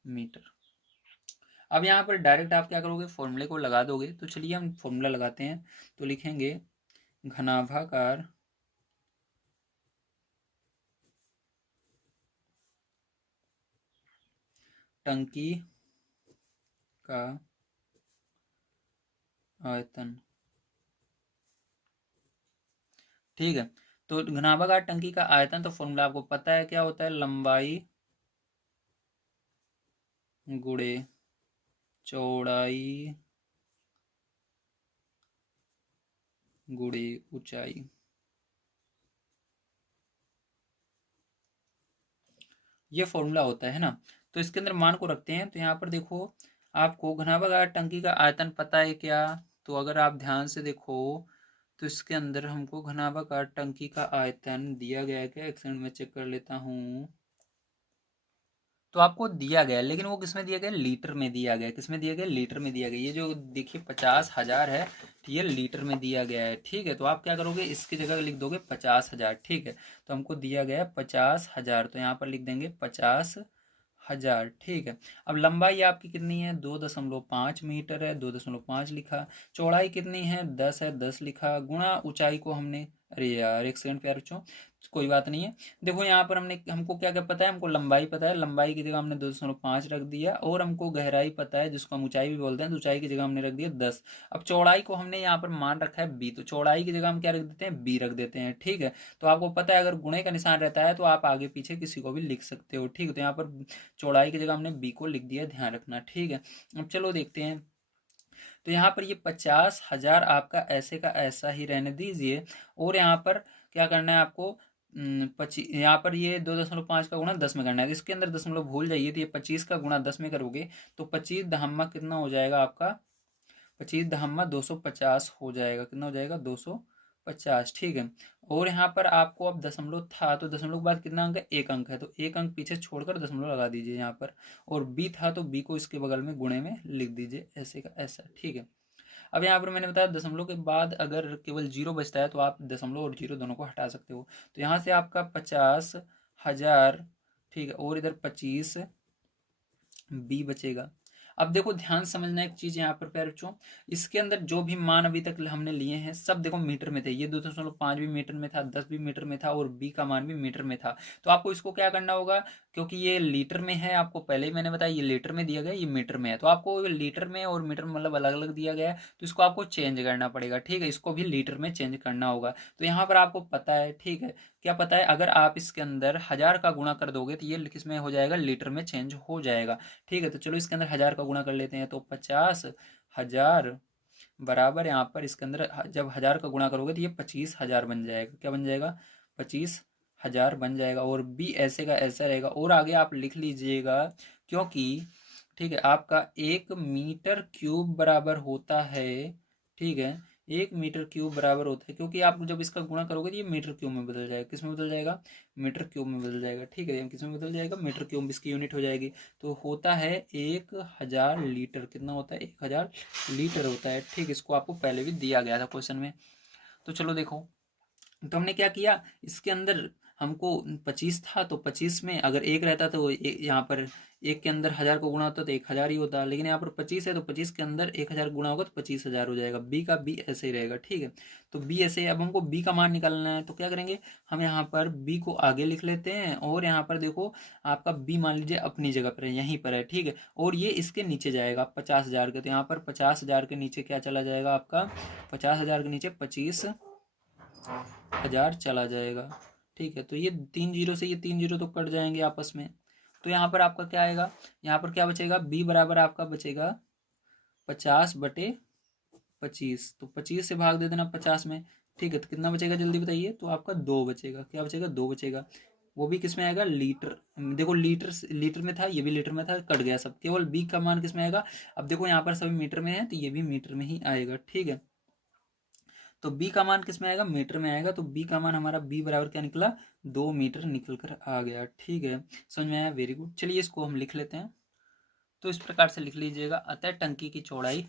मीटर। अब यहाँ पर डायरेक्ट आप क्या करोगे, फॉर्मूले को लगा दोगे। तो चलिए हम फॉर्मूला लगाते हैं। तो लिखेंगे घनाभाकार टंकी का आयतन। ठीक है, तो घनाभागार टंकी का आयतन, तो फॉर्मूला आपको पता है क्या होता है, लंबाई गुणे चौड़ाई गुणे ऊंचाई। ये फॉर्मूला होता है ना। तो इसके अंदर मान को रखते हैं। तो यहाँ पर देखो, आपको घनाभागार टंकी का आयतन पता है क्या, तो अगर आप ध्यान से देखो तो इसके अंदर हमको घनाभागार टंकी का आयतन दिया गया है क्या, एक सेकंड में चेक कर लेता हूँ। तो आपको दिया गया है, लेकिन वो किस में दिया गया, लीटर में दिया गया है। किस में दिया गया, लीटर में दिया गया। ये जो देखिए 50,000 है, तो ये लीटर में दिया गया है, ठीक है। तो आप क्या करोगे, इसकी जगह लिख दोगे 50,000, ठीक है। तो हमको दिया गया है 50,000, तो यहाँ पर लिख देंगे 50,000, ठीक है। अब लंबाई आपकी कितनी है, 2.5 मीटर है, 2.5 लिखा। चौड़ाई कितनी है, 10 है, 10 लिखा। गुणा ऊंचाई को हमने, अरे यार एक सेकंड प्यारे बच्चों, कोई बात नहीं है। देखो यहाँ पर हमको क्या क्या पता है, हमको लंबाई पता है, लंबाई की जगह हमने 2.5 रख दिया। और हमको गहराई पता है, जिसको हम ऊंचाई भी बोलते हैं, तो ऊंचाई की जगह हमने रख दिया 10। अब चौड़ाई को हमने यहाँ पर मान रखा है b, तो चौड़ाई की जगह हम क्या रख देते हैं, b रख देते हैं, ठीक है। तो आपको पता है अगर गुणे का निशान रहता है तो आप आगे पीछे किसी को भी लिख सकते हो, ठीक है। तो यहाँ पर चौड़ाई की जगह हमने b को लिख दिया, ध्यान रखना, ठीक है। अब चलो देखते हैं। तो यहाँ पर ये 50,000 आपका ऐसे का ऐसा ही रहने दीजिए। और यहाँ पर क्या करना है आपको, यहाँ पर ये 2.5 का गुणा 10 में करना है। तो इसके अंदर दशमलव भूल जाइए, तो ये 25 का गुणा 10 में करोगे तो 25 दहम्मा कितना हो जाएगा आपका, 25 दहम्मा 250 हो जाएगा। कितना हो जाएगा, 250, ठीक है। और यहाँ पर आपको अब दशमलव था, तो दशमलव के बाद कितना अंक है, एक अंक है, तो एक अंक पीछे छोड़कर दशमलव लगा दीजिए यहाँ पर। और बी था तो बी को इसके बगल में गुणे में लिख दीजिए, ऐसे का ऐसा, ठीक है। अब यहाँ पर मैंने बताया दशमलव के बाद अगर केवल जीरो बचता है तो आप दशमलव और जीरो दोनों को हटा सकते हो। तो यहाँ से आपका 50,000, ठीक है, और इधर 25 बी बचेगा। अब देखो ध्यान समझना एक चीज यहाँ पर प्यारे बच्चों, इसके अंदर जो भी मान अभी तक हमने लिए हैं सब देखो मीटर में थे। ये 2.5 भी मीटर में था, 10 भी मीटर में था, और बी का मान भी मीटर में था। तो आपको इसको क्या करना होगा, क्योंकि ये लीटर में है, आपको पहले ही मैंने बताया ये लीटर में दिया गया, ये मीटर में है, तो आपको लीटर में और मीटर में मतलब अलग अलग दिया गया है, तो इसको आपको चेंज करना पड़ेगा, ठीक है। इसको भी लीटर में चेंज करना होगा। तो यहाँ पर आपको पता है, ठीक है, क्या पता है, अगर आप इसके अंदर 1000 का गुणा कर दोगे तो ये किस में हो जाएगा, लीटर में चेंज हो जाएगा, ठीक है। तो चलो इसके अंदर 1000 का गुणा कर लेते हैं, तो 50,000 बराबर यहाँ पर इसके अंदर जब 1000 का गुणा करोगे तो ये 25,000 बन जाएगा। क्या बन जाएगा, 25,000 बन जाएगा। और बी ऐसे का ऐसा रहेगा। और आगे आप लिख लीजिएगा, क्योंकि ठीक है आपका 1 मीटर क्यूब बराबर होता है, ठीक है, 1 मीटर क्यूब बराबर होता है, क्योंकि आप जब इसका गुणा करोगे तो ये मीटर क्यूब में बदल जाएगा। किस में बदल जाएगा, मीटर क्यूब में बदल जाएगा, ठीक है। किस में बदल जाएगा, मीटर क्यूब, इसकी यूनिट हो जाएगी। तो होता है 1,000 लीटर। कितना होता है, 1,000 लीटर होता है, ठीक। इसको आपको पहले भी दिया गया था क्वेश्चन में। तो चलो देखो, तो हमने क्या किया, इसके अंदर हमको 25 था, तो 25 में अगर एक रहता तो यहाँ पर एक के अंदर 1000 को गुणा होता तो 1000 ही होता, लेकिन यहाँ पर 25 है तो 25 के अंदर 1000 गुणा होगा तो 25,000 हो जाएगा। बी का बी ऐसे ही रहेगा, ठीक है। तो बी ऐसे ही। अब हमको बी का मान निकालना है, तो क्या करेंगे, हम यहाँ पर बी को आगे लिख लेते हैं। और यहाँ पर देखो आपका बी मान लीजिए अपनी जगह पर है, यहीं पर है, ठीक है। और ये इसके नीचे जाएगा 50,000 के, तो यहाँ पर 50,000 के नीचे क्या चला जाएगा आपका, 50,000 के नीचे 25,000 चला जाएगा, ठीक है। तो ये 3 जीरो से ये 3 जीरो तो कट जाएंगे आपस में। तो यहाँ पर आपका क्या आएगा, यहाँ पर क्या बचेगा, बी बराबर आपका बचेगा 50/25। तो 25 से भाग दे देना 50 में, ठीक है। तो कितना बचेगा जल्दी बताइए, तो आपका 2 बचेगा। क्या बचेगा, 2 बचेगा। वो भी किस में आएगा, लीटर। देखो लीटर लीटर में था, ये भी लीटर में था, कट गया सब। केवल बी का मान किस में आएगा, अब देखो यहाँ पर सभी मीटर में है तो ये भी मीटर में ही आएगा, ठीक है। तो b का मान किस में आएगा, मीटर में आएगा। तो b का मान हमारा b बराबर क्या निकला, 2 मीटर निकल कर आ गया, ठीक है। समझ में आया, वेरी गुड। चलिए इसको हम लिख लेते हैं। तो इस प्रकार से लिख लीजिएगा, अतः टंकी की चौड़ाई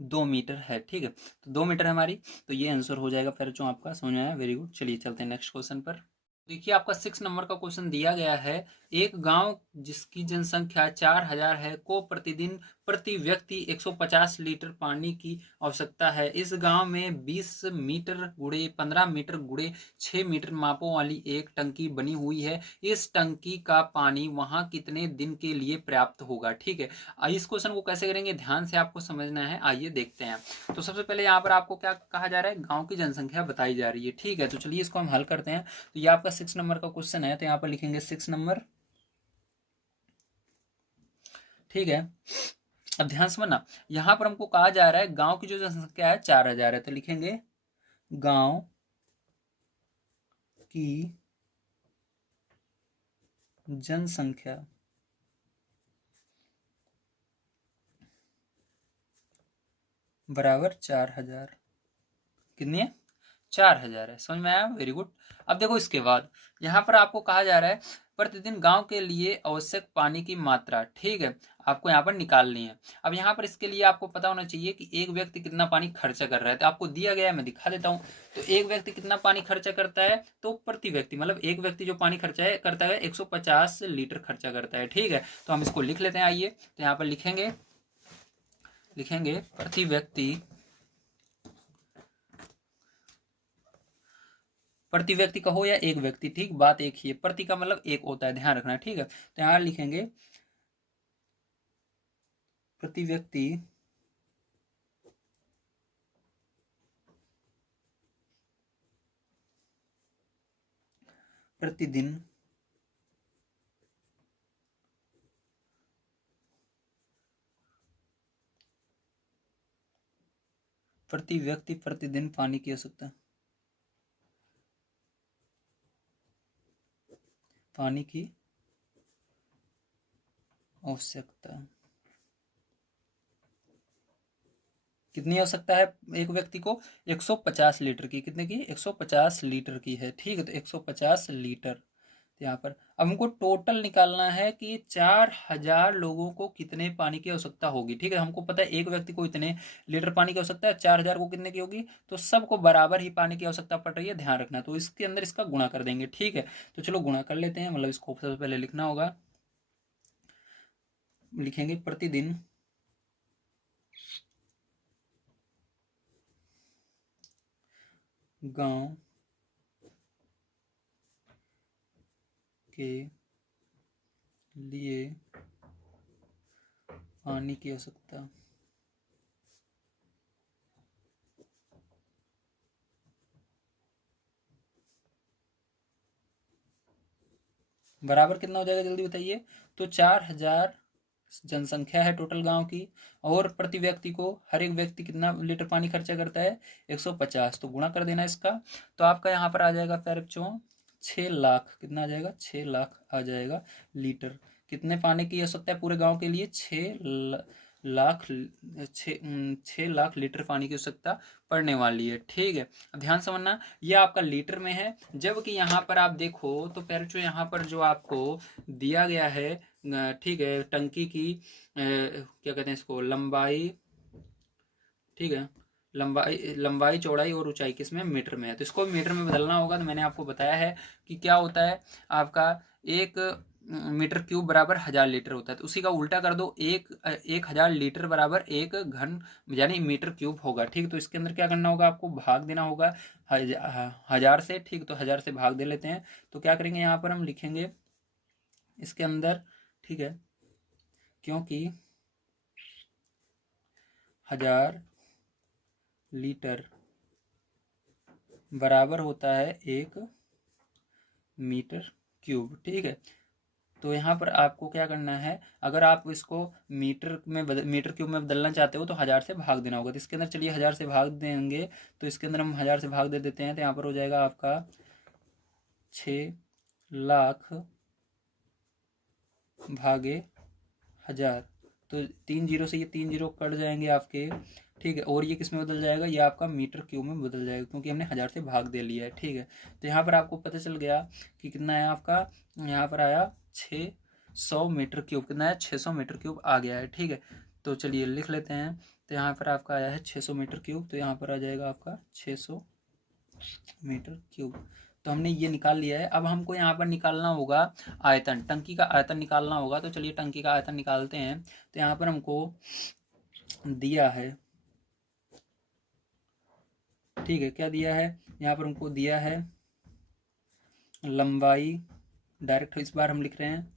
2 मीटर है, ठीक है। तो 2 मीटर है हमारी, तो ये आंसर हो जाएगा फिर जो आपका। समझ में आया, वेरी गुड। चलिए चलते हैं नेक्स्ट क्वेश्चन पर। देखिए आपका 6 नंबर का क्वेश्चन दिया गया है एक गांव जिसकी जनसंख्या 4000 है को प्रतिदिन प्रति व्यक्ति 150 लीटर पानी की आवश्यकता है। इस गांव में 20 मीटर गुड़े 15 मीटर गुड़े 6 मीटर मापों वाली एक टंकी बनी हुई है। इस टंकी का पानी वहां कितने दिन के लिए पर्याप्त होगा। ठीक है, इस क्वेश्चन को कैसे करेंगे ध्यान से आपको समझना है, आइए देखते हैं। तो सबसे पहले यहाँ पर आपको क्या कहा जा रहा है, गांव की जनसंख्या बताई जा रही है। ठीक है, तो चलिए इसको हम हल करते हैं। तो ये आपका 6 नंबर का क्वेश्चन है, तो यहाँ पर लिखेंगे 6 नंबर। ठीक है, अब ध्यान से समझना, यहां पर हमको कहा जा रहा है गांव की जो जनसंख्या है 4000 है, तो लिखेंगे गांव की जनसंख्या बराबर 4000। कितनी है, 4000 है। समझ में आया, वेरी गुड। अब देखो इसके बाद यहाँ पर आपको कहा जा रहा है प्रतिदिन गांव के लिए आवश्यक पानी की मात्रा। ठीक है, आपको यहाँ पर निकालनी है। अब यहाँ पर इसके लिए आपको पता होना चाहिए कि एक व्यक्ति कितना पानी खर्चा कर रहा है, तो आपको दिया गया है, मैं दिखा देता हूँ। तो एक व्यक्ति कितना पानी खर्चा करता है, तो प्रति व्यक्ति मतलब एक व्यक्ति जो पानी खर्चा है करता है 150 लीटर खर्चा करता है। ठीक है, तो हम इसको लिख लेते हैं। आइए, तो यहाँ पर लिखेंगे प्रति व्यक्ति कहो या एक व्यक्ति, ठीक, बात एक ही है। प्रति का मतलब एक होता है, ध्यान रखना। ठीक है, तो यहां लिखेंगे प्रति व्यक्ति प्रतिदिन प्रतिदिन पानी की आवश्यकता, पानी की आवश्यकता कितनी आवश्यकता है एक व्यक्ति को, 150 लीटर की। कितने की, 150 लीटर की है। ठीक है, तो 150 लीटर। तो यहाँ पर अब हमको टोटल निकालना है कि 4000 लोगों को कितने पानी की आवश्यकता होगी। ठीक है, हमको पता है एक व्यक्ति को इतने लीटर पानी की आवश्यकता है, 4000 को कितने की होगी, तो सबको बराबर ही पानी की आवश्यकता पड़ रही है, ध्यान रखना। तो इसके अंदर इसका गुणा कर देंगे। ठीक है, तो चलो गुणा कर लेते हैं, मतलब इसको सबसे पहले लिखना होगा। लिखेंगे प्रतिदिन गांव के लिए पानी की आवश्यकता बराबर कितना हो जाएगा, जल्दी बताइए। तो 4000 जनसंख्या है टोटल गांव की, और प्रति व्यक्ति को हर एक व्यक्ति कितना लीटर पानी खर्चा करता है, 150, तो गुणा कर देना इसका। तो आपका यहाँ पर आ जाएगा पैर बच्चों 6 लाख। कितना आ जाएगा, 6 लाख आ जाएगा लीटर। कितने पानी की आवश्यकता है पूरे गांव के लिए, 6 लाख लीटर पानी की आवश्यकता पड़ने वाली है। ठीक है, ध्यान समझना, ये आपका लीटर में है। जबकि यहाँ पर आप देखो तो पैरचो यहाँ पर जो आपको दिया गया है, ठीक है, टंकी की क्या कहते हैं इसको, लंबाई। ठीक है, लंबाई चौड़ाई और ऊंचाई किसमें, मीटर में है, तो इसको मीटर में बदलना होगा। तो मैंने आपको बताया है कि क्या होता है आपका, एक मीटर क्यूब बराबर 1000 लीटर होता है। तो उसी का उल्टा कर दो, 1000 लीटर बराबर 1 घन यानी मीटर क्यूब होगा। ठीक, तो इसके अंदर क्या करना होगा, आपको भाग देना होगा 1000 से। ठीक, तो 1000 से भाग दे लेते हैं। तो क्या करेंगे, यहाँ पर हम लिखेंगे इसके अंदर, ठीक है, क्योंकि 1000 लीटर बराबर होता है 1 मीटर क्यूब। ठीक है, तो यहाँ पर आपको क्या करना है, अगर आप इसको मीटर क्यूब में बदलना चाहते हो तो 1000 से भाग देना होगा। तो इसके अंदर चलिए 1000 से भाग देंगे, तो इसके अंदर हम 1000 से भाग दे देते हैं। तो यहाँ पर हो जाएगा आपका 6 लाख भागे 1000। तो 3 जीरो से ये 3 जीरो कट जाएंगे आपके। ठीक है, और ये किस में बदल जाएगा, ये आपका मीटर क्यूब में बदल जाएगा, क्योंकि हमने 1000 से भाग दे लिया है। ठीक है, तो यहाँ पर आपको पता चल गया कि कितना है आपका, यहाँ पर आया 600 मीटर क्यूब। कितना है, 600 मीटर क्यूब आ गया है। ठीक है, तो चलिए लिख लेते हैं। तो यहाँ पर आपका आया है 600 मीटर क्यूब, तो यहाँ पर आ जाएगा आपका 600 मीटर क्यूब। तो हमने ये निकाल लिया है। अब हमको यहाँ पर निकालना होगा आयतन, टंकी का आयतन निकालना होगा। तो चलिए टंकी का आयतन निकालते हैं। तो यहाँ पर हमको दिया है, ठीक है, क्या दिया है, यहाँ पर हमको दिया है लंबाई, डायरेक्ट इस बार हम लिख रहे हैं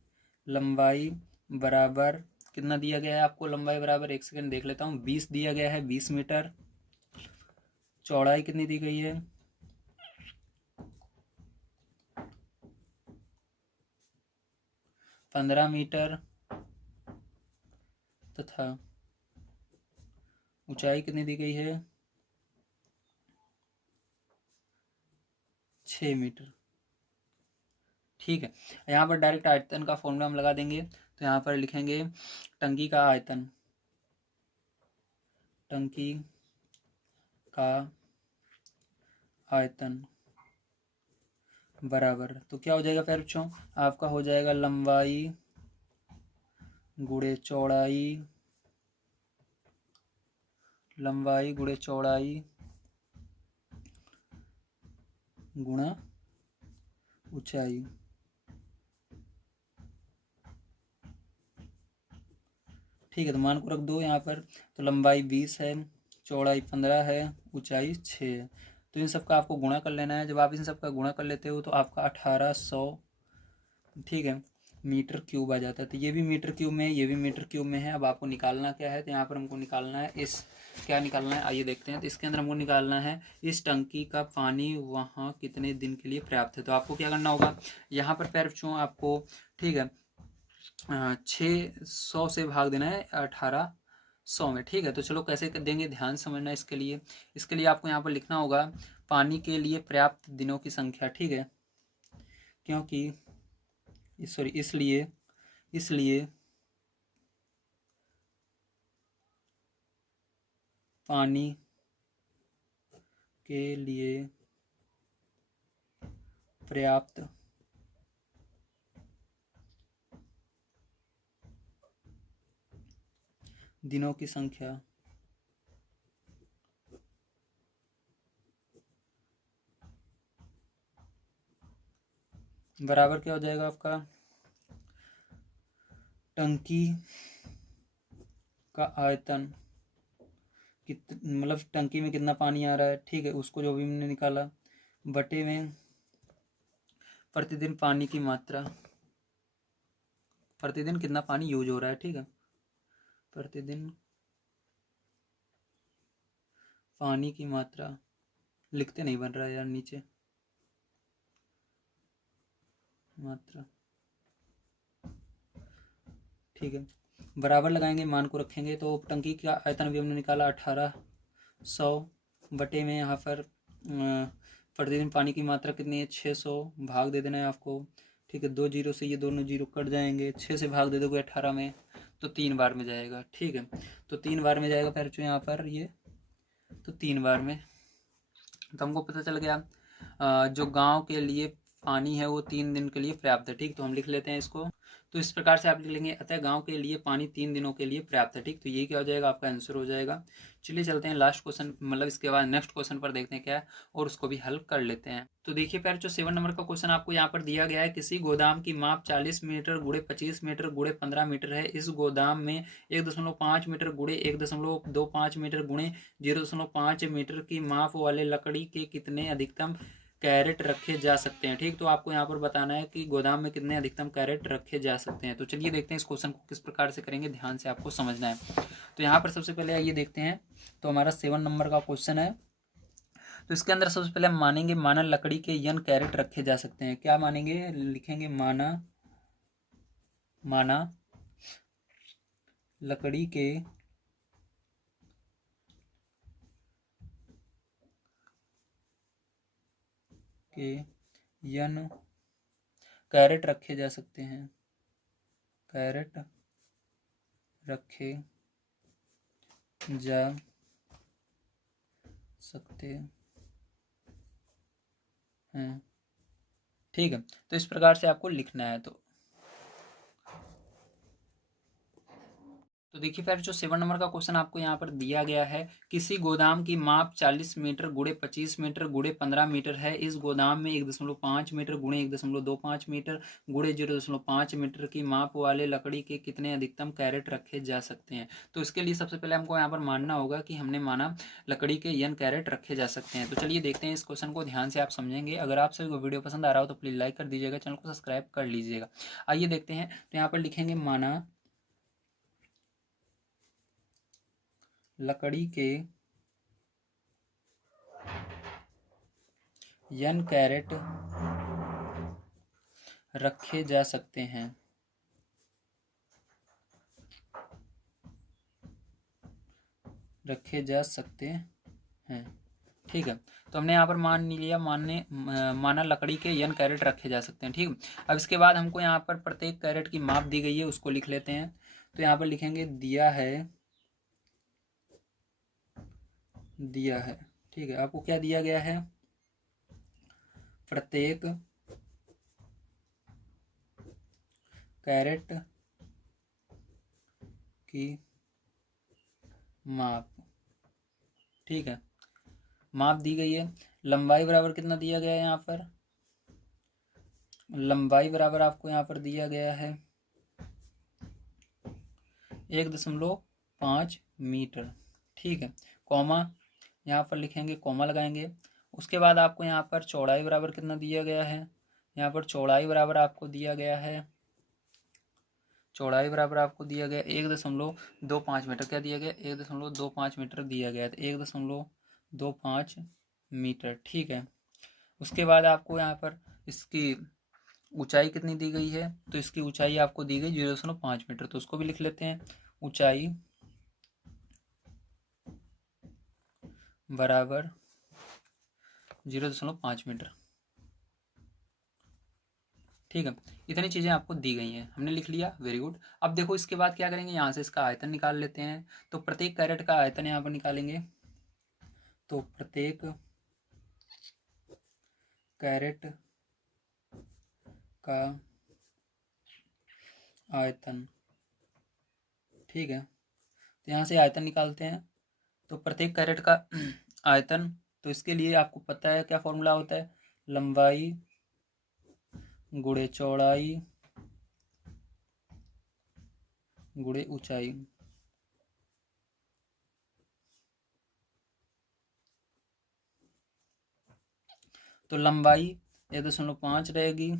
लंबाई बराबर, कितना दिया गया है आपको लंबाई बराबर, एक सेकंड देख लेता हूँ, 20 दिया गया है, 20 मीटर। चौड़ाई कितनी दी गई है, 15 मीटर, तथा ऊंचाई कितनी दी गई है, 6 मीटर। ठीक है, यहाँ पर डायरेक्ट आयतन का फॉर्मूला हम लगा देंगे। तो यहाँ पर लिखेंगे टंकी का आयतन, टंकी का आयतन बराबर, तो क्या हो जाएगा फिर बच्चों, आपका हो जाएगा लंबाई गुणे चौड़ाई, लंबाई गुणे चौड़ाई गुणा ऊंचाई। ठीक है, तो मान को रख दो यहाँ पर। तो लंबाई 20 है, चौड़ाई 15 है, ऊंचाई 6 है। तो इन सब का आपको गुणा कर लेना है। जब आप इन सब का गुणा कर लेते हो तो आपका 1800, ठीक है, मीटर क्यूब आ जाता है। तो ये भी मीटर क्यूब में है, ये भी मीटर क्यूब में है। अब आपको निकालना क्या है, तो यहाँ पर हमको निकालना है इस, क्या निकालना है आइए देखते हैं। तो इसके अंदर हमको निकालना है इस टंकी का पानी वहाँ कितने दिन के लिए पर्याप्त है। तो आपको क्या करना होगा, यहाँ पर पैर बच्चों आपको, ठीक है, 600 से भाग देना है 1800 में। ठीक है, तो चलो कैसे कर देंगे, ध्यान समझना। इसके लिए आपको यहाँ पर लिखना होगा पानी के लिए पर्याप्त दिनों की संख्या। ठीक है, क्योंकि सॉरी इसलिए इसलिए पानी के लिए पर्याप्त दिनों की संख्या बराबर क्या हो जाएगा आपका, टंकी का आयतन मतलब टंकी में कितना पानी आ रहा है, ठीक है, उसको जो भी हमने निकाला, बटे में प्रतिदिन पानी की मात्रा, प्रतिदिन कितना पानी यूज हो रहा है। ठीक है, प्रतिदिन पानी की मात्रा, लिखते नहीं बन रहा है यार नीचे, मात्रा, ठीक है, बराबर लगाएंगे, मान को रखेंगे। तो टंकी का आयतन भी हमने निकाला 1800, बटे में यहाँ पर प्रतिदिन पानी की मात्रा कितनी है, 600, भाग दे देना है आपको। ठीक है, 2 जीरो से ये दोनों जीरो कट जाएंगे, 6 से भाग दे दोगे 18 में, तो 3 बार में जाएगा। ठीक है, तो 3 बार में जाएगा फिर जो यहाँ पर ये, तो 3 बार में, तो हमको पता चल गया जो गांव के लिए पानी है वो 3 दिन के लिए पर्याप्त है। ठीक, तो हम लिख लेते हैं इसको। तो इस प्रकार से आप लिख लेंगे, अतः गांव के लिए पानी 3 दिनों के लिए पर्याप्त है। ठीक, तो ये क्या हो जाएगा, आपका आंसर हो जाएगा। चलिए चलते हैं लास्ट क्वेश्चन, मतलब इसके बाद नेक्स्ट क्वेश्चन पर देखते हैं क्या है, और उसको भी हल कर लेते हैं। तो देखिए प्यार, जो 7 नंबर का क्वेश्चन आपको यहाँ पर दिया गया है, किसी गोदाम की माप 40 मीटर गुणे 25 मीटर गुणे 15 मीटर है। इस गोदाम में 1.5 मीटर गुणे 1.25 मीटर गुणे 0.5 मीटर की माप वाले लकड़ी के कितने अधिकतम कैरेट रखे जा सकते हैं। ठीक, तो आपको यहाँ पर बताना है कि गोदाम में कितने अधिकतम कैरेट रखे जा सकते हैं। तो चलिए देखते हैं इस क्वेश्चन को किस प्रकार से करेंगे, ध्यान से आपको समझना है। तो यहाँ पर सबसे पहले आइए देखते हैं। तो हमारा 7 नंबर का क्वेश्चन है। तो इसके अंदर सबसे पहले हम मानेंगे माना लकड़ी के यन कैरेट रखे जा सकते हैं। क्या मानेंगे, लिखेंगे माना, माना लकड़ी के यन कैरेट रखे जा सकते हैं, कैरेट रखे जा सकते हैं। ठीक है, तो इस प्रकार से आपको लिखना है। तो देखिए फिर जो 7 नंबर का क्वेश्चन आपको यहाँ पर दिया गया है, किसी गोदाम की माप 40 मीटर गुणे 25 मीटर गुणे 15 मीटर है। इस गोदाम में 1.5 मीटर गुणे 1.25 मीटर गुणे 0.5 मीटर की माप वाले लकड़ी के कितने अधिकतम कैरेट रखे जा सकते हैं। तो इसके लिए सबसे पहले हमको यहाँ पर मानना होगा कि हमने माना लकड़ी के n कैरेट रखे जा सकते हैं। तो चलिए देखते हैं इस क्वेश्चन को, ध्यान से आप समझेंगे। अगर आप सभी को वीडियो पसंद आ रहा हो तो प्लीज़ लाइक कर दीजिएगा, चैनल को सब्सक्राइब कर लीजिएगा। आइए देखते हैं। तो यहाँ पर लिखेंगे माना लकड़ी के n कैरेट रखे जा सकते हैं। रखे जा सकते हैं, ठीक है। तो हमने यहाँ पर मान लिया, माना लकड़ी के n कैरेट रखे जा सकते हैं, ठीक। अब इसके बाद हमको यहाँ पर प्रत्येक कैरेट की माप दी गई है, उसको लिख लेते हैं। तो यहाँ पर लिखेंगे दिया है, ठीक है। आपको क्या दिया गया है, प्रत्येक कैरेट की माप, ठीक है। माप दी गई है। लंबाई बराबर कितना दिया गया है, यहाँ पर लंबाई बराबर आपको यहाँ पर दिया गया है 1.5 मीटर, ठीक है। कॉमा, यहाँ पर लिखेंगे, कॉमा लगाएंगे। उसके बाद आपको यहाँ पर चौड़ाई बराबर कितना दिया गया है, यहाँ पर चौड़ाई बराबर आपको दिया गया है, चौड़ाई बराबर आपको दिया गया 1.25 मीटर। क्या दिया गया, 1.25 मीटर दिया गया, तो 1.25 मीटर, ठीक है। उसके बाद आपको यहाँ पर इसकी ऊंचाई कितनी दी गई है, तो इसकी ऊंचाई आपको दी गई 0.5 मीटर, तो उसको भी लिख लेते हैं। ऊंचाई बराबर 0.5 मीटर, ठीक है। इतनी चीज़ें आपको दी गई हैं, हमने लिख लिया, वेरी गुड। अब देखो इसके बाद क्या करेंगे, यहाँ से इसका आयतन निकाल लेते हैं। तो प्रत्येक कैरेट का आयतन यहाँ पर निकालेंगे। तो प्रत्येक कैरेट का आयतन, ठीक है। तो यहाँ से आयतन निकालते हैं। तो प्रत्येक कैरेट का आयतन, तो इसके लिए आपको पता है क्या फॉर्मूला होता है, लंबाई गुणे चौड़ाई गुणे ऊंचाई। तो लंबाई 1.5 रहेगी,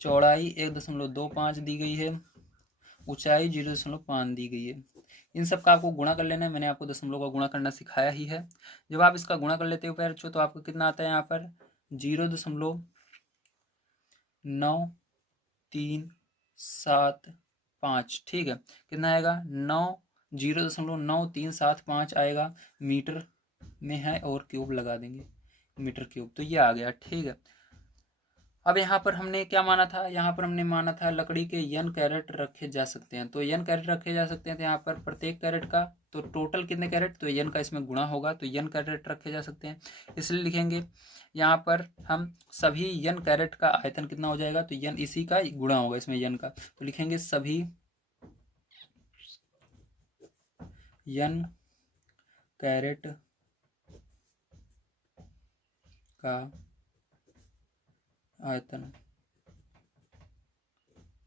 चौड़ाई 1.25 दी गई है, ऊंचाई 0.5 दी गई है। इन सब का आपको गुणा कर लेना है। मैंने आपको दशमलव का गुणा करना सिखाया ही है। जब आप इसका गुणा कर लेते हो बच्चों, तो आपको कितना आता है, यहाँ पर 0.9375, ठीक है। कितना आएगा, 0.9375 आएगा, मीटर में है और क्यूब लगा देंगे, मीटर क्यूब। तो ये आ गया, ठीक है। अब यहाँ पर हमने क्या माना था, यहाँ पर हमने माना था लकड़ी के n कैरेट रखे जा सकते हैं। तो n कैरेट रखे जा सकते हैं, तो यहाँ पर प्रत्येक कैरेट का, तो टोटल कितने कैरेट, तो n का इसमें गुणा होगा, तो n कैरेट रखे जा सकते हैं। इसलिए लिखेंगे यहाँ पर हम सभी n कैरेट का आयतन कितना हो जाएगा, तो n इसी का गुणा होगा इसमें n का। तो लिखेंगे सभी n कैरेट का आयतन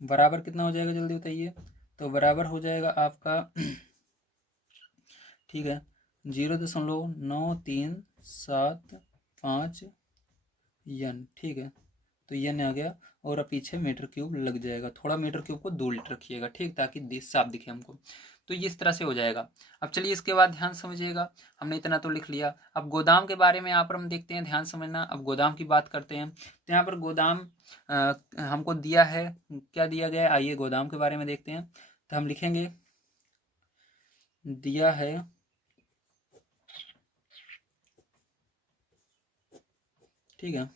बराबर कितना हो जाएगा, जल्दी बताइए। तो बराबर हो जाएगा आपका ठीक है 0.9375 n, ठीक है। तो n आ गया और अब पीछे मीटर क्यूब लग जाएगा। थोड़ा मीटर क्यूब को दूर रखिएगा, ठीक, ताकि साफ दिखे हमको। तो ये इस तरह से हो जाएगा। अब चलिए इसके बाद ध्यान समझिएगा, हमने इतना तो लिख लिया। अब गोदाम के बारे में यहाँ पर हम देखते हैं, ध्यान समझना। अब गोदाम की बात करते हैं। तो यहाँ पर गोदाम हमको दिया है, क्या दिया गया है, आइए गोदाम के बारे में देखते हैं। तो हम लिखेंगे दिया है ठीक है,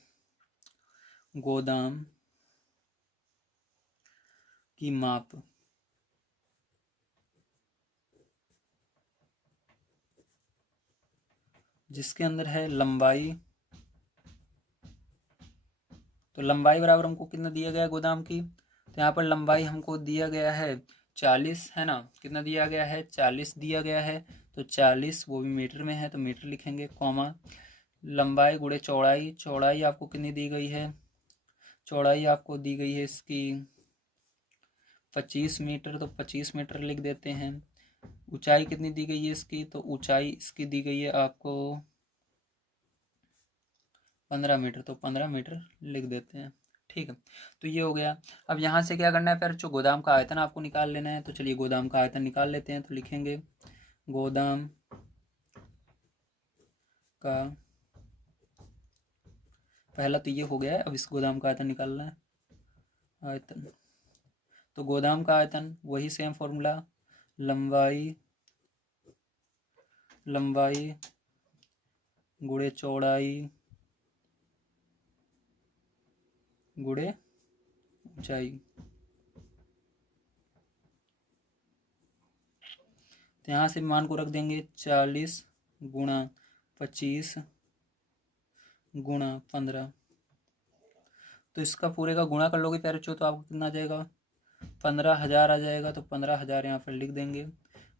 गोदाम की माप जिसके अंदर है लंबाई। तो लंबाई बराबर हमको कितना दिया गया है गोदाम की, तो यहाँ पर लंबाई हमको दिया गया है 40 है ना, कितना दिया गया है, 40 दिया गया है, तो 40 वो भी मीटर में है तो मीटर लिखेंगे, कॉमा लंबाई गुणे चौड़ाई, चौड़ाई आपको कितनी दी गई है, चौड़ाई आपको दी गई है इसकी 25 मीटर, तो 25 मीटर लिख देते हैं। ऊंचाई कितनी दी गई है इसकी, तो ऊंचाई इसकी दी गई है आपको 15 मीटर, तो 15 मीटर लिख देते हैं। ठीक है, तो ये हो गया। अब यहाँ से क्या करना है फिर, जो गोदाम का आयतन आपको निकाल लेना है, तो चलिए गोदाम का आयतन निकाल लेते हैं। तो लिखेंगे गोदाम का, पहला तो ये हो गया है, अब इस गोदाम का आयतन निकालना है, आयतन। तो गोदाम का आयतन वही सेम फॉर्मूला, लंबाई लंबाई गुणे चौड़ाई गुणे ऊंचाई। तो यहाँ से मान को रख देंगे 40 गुणा 25 गुणा 15। तो इसका पूरे का गुणा कर लोगे प्यारे बच्चों तो आपको कितना आ जाएगा, 15,000 आ जाएगा। तो 15,000 यहाँ पर लिख देंगे।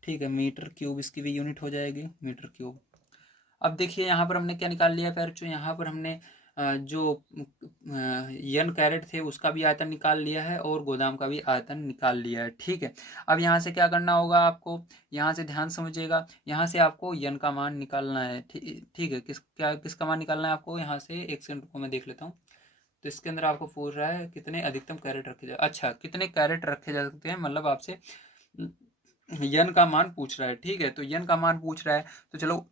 ठीक है, मीटर क्यूब इसकी भी यूनिट हो जाएगी, मीटर क्यूब। अब देखिए यहाँ पर हमने क्या निकाल लिया प्यारे बच्चों, यहाँ पर हमने जो यन कैरेट थे उसका भी आयतन निकाल लिया है और गोदाम का भी आयतन निकाल लिया है। ठीक है, अब यहाँ से क्या करना होगा आपको, यहाँ से ध्यान समझिएगा, यहाँ से आपको यन का मान निकालना है। ठीक है, किसका मान निकालना है आपको, यहाँ से एक सेकंड को मैं देख लेता हूँ। तो इसके अंदर आपको पूछ रहा है कितने अधिकतम कैरेट रखे जा, अच्छा कितने कैरेट रखे जा सकते हैं, मतलब आपसे यन का मान पूछ रहा है। ठीक है, तो यन का मान पूछ रहा है, तो चलो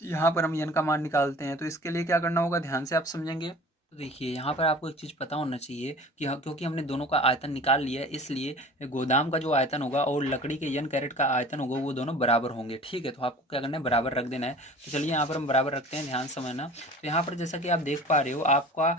यहाँ पर हम यन का मान निकालते हैं। तो इसके लिए क्या करना होगा, ध्यान से आप समझेंगे। तो देखिए यहाँ पर आपको एक चीज़ पता होना चाहिए कि क्योंकि हमने दोनों का आयतन निकाल लिया है, इसलिए गोदाम का जो आयतन होगा और लकड़ी के यन कैरेट का आयतन होगा वो दोनों बराबर होंगे। ठीक है, तो आपको क्या करना है, बराबर रख देना है। तो चलिए यहाँ पर हम बराबर रखते हैं, ध्यान समझना। तो यहाँ पर जैसा कि आप देख पा रहे हो, आपका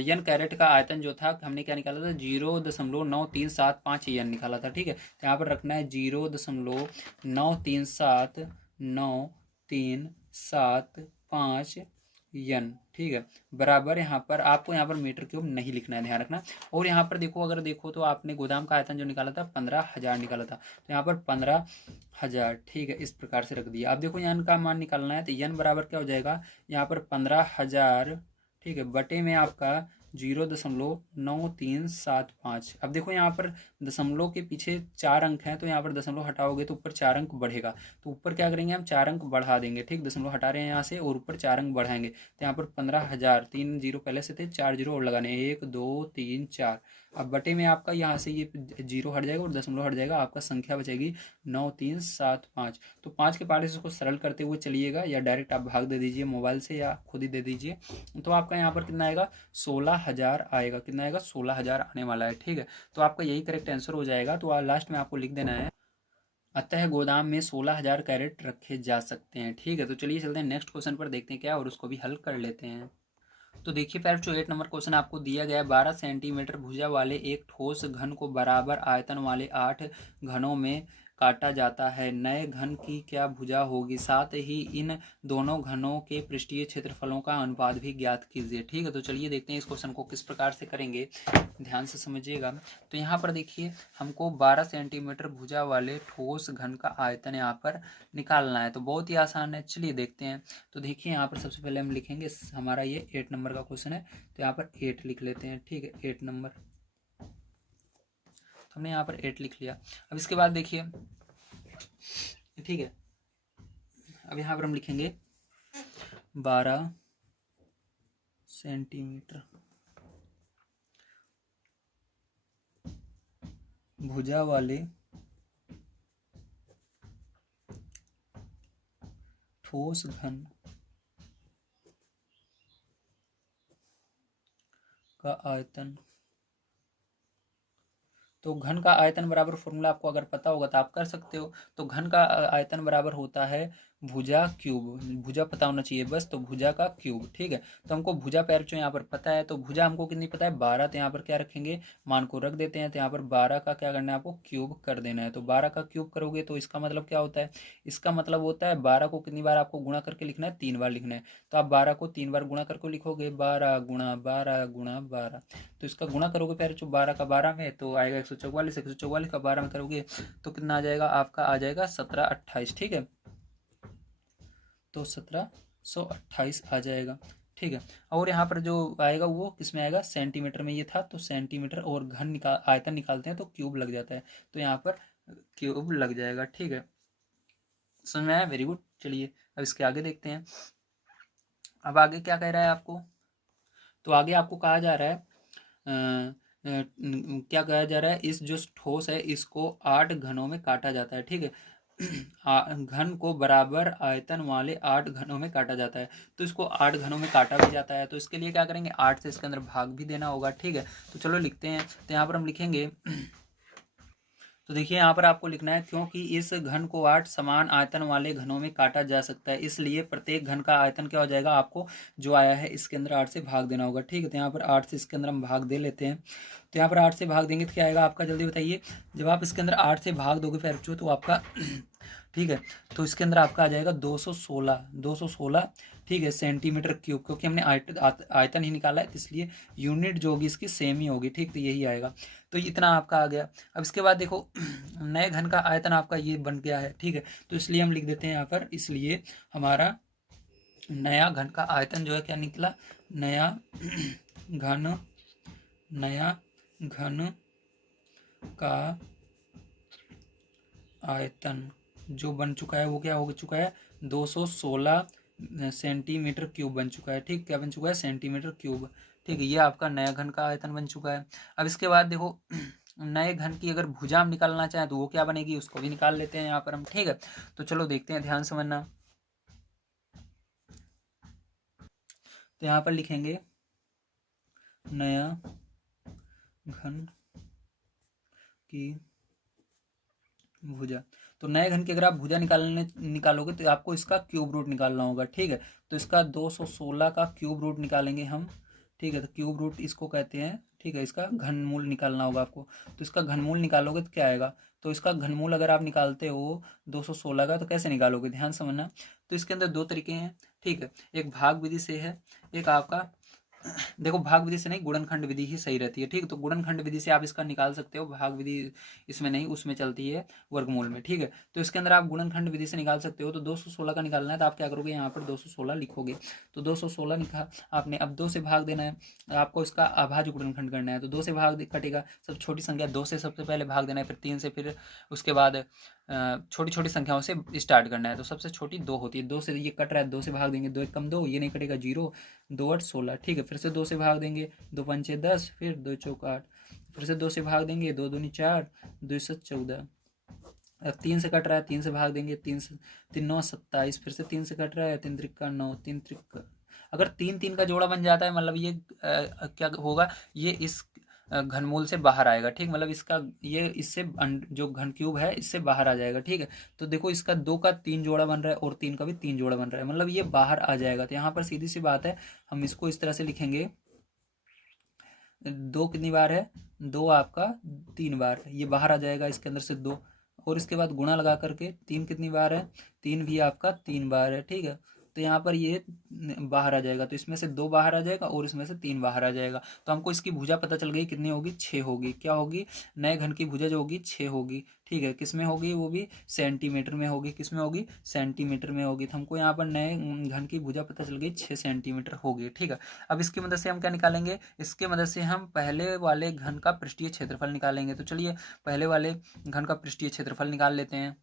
यन कैरेट का आयतन जो था हमने क्या निकाला था, 0.9375 निकाला था। ठीक है, तो यहाँ पर रखना है 0.9375 यन। ठीक है, बराबर यहाँ पर आपको यहाँ पर मीटर क्यूब नहीं लिखना है, ध्यान रखना। और यहाँ पर देखो, अगर देखो तो आपने गोदाम का आयतन जो निकाला था 15,000 निकाला था, तो यहाँ पर 15,000। ठीक है, इस प्रकार से रख दिया। अब देखो यन का मान निकालना है, तो यन बराबर क्या हो जाएगा, यहाँ पर 15,000, ठीक है, बटे में आपका 0.9375। अब देखो यहाँ पर दशमलव के पीछे 4 अंक हैं, तो यहाँ पर दशमलव हटाओगे तो ऊपर 4 अंक बढ़ेगा। तो ऊपर क्या करेंगे, हम 4 अंक बढ़ा देंगे। ठीक, दशमलव हटा रहे हैं यहाँ से और ऊपर 4 अंक बढ़ाएंगे। तो यहाँ पर 15,000, 3 जीरो पहले से थे, 4 जीरो और लगाने, 1 2 3 4। अब बटे में आपका यहाँ से ये जीरो हट जाएगा और दशमलव हट जाएगा, आपका संख्या बचेगी 9375। तो 5 के पार्ट से इसको सरल करते हुए चलिएगा, या डायरेक्ट आप भाग दे दीजिए मोबाइल से या खुद ही दे दीजिए। तो आपका यहाँ पर कितना आएगा, 16,000 आएगा। कितना आएगा, 16,000 आने वाला है। ठीक है, तो आपका यही करेक्ट आंसर हो जाएगा। तो लास्ट में आपको लिख देना है, अतः गोदाम में 16,000 कैरेट रखे जा सकते हैं। ठीक है, तो चलिए चलते हैं नेक्स्ट क्वेश्चन पर, देखते हैं क्या और उसको भी हल कर लेते हैं। तो देखिए पैर जो 8 नंबर क्वेश्चन आपको दिया गया है, 12 सेंटीमीटर भुजा वाले एक ठोस घन को बराबर आयतन वाले 8 घनों में काटा जाता है। नए घन की क्या भुजा होगी, साथ ही इन दोनों घनों के पृष्ठीय क्षेत्रफलों का अनुपात भी ज्ञात कीजिए। ठीक है, तो चलिए देखते हैं इस क्वेश्चन को किस प्रकार से करेंगे, ध्यान से समझिएगा। तो यहाँ पर देखिए हमको 12 सेंटीमीटर भुजा वाले ठोस घन का आयतन यहाँ पर निकालना है। तो बहुत ही आसान है, चलिए देखते हैं। तो देखिए यहाँ पर सबसे पहले हम लिखेंगे, हमारा ये 8 नंबर का क्वेश्चन है, तो यहाँ पर 8 लिख लेते हैं। ठीक है, 8 नंबर, तो हमने यहाँ पर 8 लिख लिया। अब इसके बाद देखिए, ठीक है, अब यहाँ पर हम लिखेंगे 12 सेंटीमीटर भुजा वाले ठोस घन का आयतन। तो घन का आयतन बराबर फॉर्मूला आपको अगर पता होगा तो आप कर सकते हो। तो घन का आयतन बराबर होता है भुजा क्यूब, भुजा पता होना चाहिए बस, तो भुजा का क्यूब, ठीक है। तो हमको भुजा पैरचो यहाँ पर पता है, तो भुजा हमको कितनी पता है 12, तो यहाँ पर क्या रखेंगे, मान को रख देते हैं। तो यहाँ पर 12 का क्या करना है आपको, क्यूब कर देना है। तो 12 का क्यूब करोगे तो इसका मतलब क्या होता है, इसका मतलब होता है 12 को कितनी बार आपको गुणा करके लिखना है, 3 बार लिखना है। तो आप 12 को 3 बार गुणा करके लिखोगे, 12 गुणा 12 गुणा 12, तो इसका गुणा करोगे पैरचो 12 का 12 में तो आएगा 144, 144 का 12 में करोगे तो कितना आ जाएगा आपका, आ जाएगा 1728, ठीक है। तो 1728 आ जाएगा, ठीक है। और यहाँ पर जो आएगा वो किस में आएगा, सेंटीमीटर में, ये था तो सेंटीमीटर, और घन निकाल आयतन निकालते हैं तो क्यूब लग जाता है, तो यहाँ पर क्यूब लग जाएगा, ठीक है। समझ में आया, वेरी गुड। चलिए अब इसके आगे देखते हैं। अब आगे क्या कह रहा है आपको, तो आगे आपको कहा जा रहा है क्या कहा जा रहा है, इस जो ठोस है इसको 8 घनों में काटा जाता है, ठीक है। घन को बराबर आयतन वाले 8 घनों में काटा जाता है, तो इसको 8 घनों में काटा भी जाता है, तो इसके लिए क्या करेंगे, 8 से इसके अंदर भाग भी देना होगा, ठीक है। तो चलो लिखते हैं, तो यहाँ पर हम लिखेंगे तो देखिए यहाँ पर आपको लिखना है, क्योंकि इस घन को 8 समान आयतन वाले घनों में काटा जा सकता है, इसलिए प्रत्येक घन का आयतन क्या हो जाएगा, आपको जो आया है इसके अंदर 8 से भाग देना होगा, ठीक है। तो यहाँ पर 8 से इसके अंदर हम भाग दे लेते हैं। तो यहाँ पर 8 से भाग देंगे तो क्या आएगा आपका, जल्दी बताइए। जब आप इसके अंदर 8 से भाग दोगे फिर तो आपका ठीक है, तो इसके अंदर आपका आ जाएगा 216, ठीक है, सेंटीमीटर क्यूब, क्योंकि हमने आयतन ही निकाला है, इसलिए यूनिट जो होगी इसकी सेम ही होगी, ठीक। तो यही आएगा, तो इतना आपका आ गया। अब इसके बाद देखो नए घन का आयतन आपका ये बन गया है, ठीक है। तो इसलिए हम लिख देते हैं यहाँ पर, इसलिए हमारा नया घन का आयतन जो है क्या निकला, नया घन, नया घन का आयतन जो बन चुका है वो क्या हो चुका है, 216 सेंटीमीटर क्यूब बन चुका है, ठीक। क्या बन चुका है, सेंटीमीटर क्यूब, ठीक है। ये आपका नया घन का आयतन बन चुका है। अब इसके बाद देखो नए घन की अगर भुजा हम निकालना चाहें तो वो क्या बनेगी, उसको भी निकाल लेते हैं यहाँ पर हम, ठीक है। तो चलो देखते हैं, ध्यान समझना। तो यहाँ पर लिखेंगे नया घन की भुजा, तो नए घन की अगर आप भुजा निकालोगे तो आपको इसका क्यूब रूट निकालना होगा, ठीक है। तो इसका 216 का क्यूब रूट निकालेंगे हम, ठीक है। तो क्यूब रूट इसको कहते हैं, ठीक है। इसका घनमूल निकालना होगा आपको, तो इसका घनमूल निकालोगे तो क्या आएगा, तो इसका घनमूल अगर आप निकालते हो 216 का तो कैसे निकालोगे, ध्यान समझना। तो इसके अंदर दो तरीके हैं, ठीक है। एक भाग विधि से है, एक आपका देखो भाग विधि से नहीं, गुणनखंड विधि ही सही रहती है, ठीक। तो गुणनखंड विधि से आप इसका निकाल सकते हो, भाग विधि इसमें नहीं, उसमें चलती है वर्गमूल में, ठीक है। तो इसके अंदर आप गुणनखंड विधि से निकाल सकते हो। तो 216 का निकालना है तो आप क्या करोगे, यहाँ पर 216 लिखोगे, तो 216 लिखा आपने। अब 2 से भाग देना है, आपको इसका अभाज्य गुणनखंड करना है, तो 2 से भाग कटेगा, सब छोटी संख्या 2 से सबसे पहले भाग देना है, फिर 3 से, फिर उसके बाद छोटी छोटी संख्याओं से स्टार्ट करना है। तो सबसे छोटी 2 होती है, 2 से ये कट रहा है, 2 से भाग देंगे, 2 एक कम 2, ये नहीं कटेगा 0, 2 8 16, ठीक है। फिर से 2 से भाग देंगे, 2 पंचे 10, फिर 2 चौक 8, फिर से 2 से भाग देंगे, 2 दूनी 4, 2 7 14। अब 3 से कट रहा है, 3 से भाग देंगे, 3 से 3 9 27, फिर से 3 से कट रहा है, 3 त्रिका 9, 3 त्रिका, अगर 3 3 का जोड़ा बन जाता है मतलब ये क्या होगा, ये इस घनमूल से बाहर आएगा, ठीक। मतलब इसका ये इससे जो घन क्यूब है इससे बाहर आ जाएगा, ठीक है। तो देखो इसका 2 का 3 जोड़ा बन रहा है और 3 का भी 3 जोड़ा बन रहा है, मतलब ये बाहर आ जाएगा। तो यहाँ पर सीधी सी बात है, हम इसको इस तरह से लिखेंगे, 2 कितनी बार है, 2 आपका 3 बार, ये बाहर आ जाएगा इसके अंदर से 2, और इसके बाद गुणा लगा करके 3 कितनी बार है, 3 भी आपका 3 बार है, ठीक है। तो यहाँ पर ये बाहर आ जाएगा, तो इसमें से 2 बाहर आ जाएगा और इसमें से 3 बाहर आ जाएगा। तो हमको इसकी भुजा पता चल गई कितनी होगी, 6 होगी। क्या होगी, नए घन की भुजा जो होगी 6 होगी, ठीक है। किस में होगी, वो भी सेंटीमीटर में होगी, किस में होगी, सेंटीमीटर में होगी। तो हमको यहाँ पर नए घन की भुजा पता चल गई 6 सेंटीमीटर होगी, ठीक है। अब इसकी मदद से हम क्या निकालेंगे, इसके मदद से हम पहले वाले घन का पृष्ठीय क्षेत्रफल निकालेंगे। तो चलिए पहले वाले घन का पृष्ठीय क्षेत्रफल निकाल लेते हैं।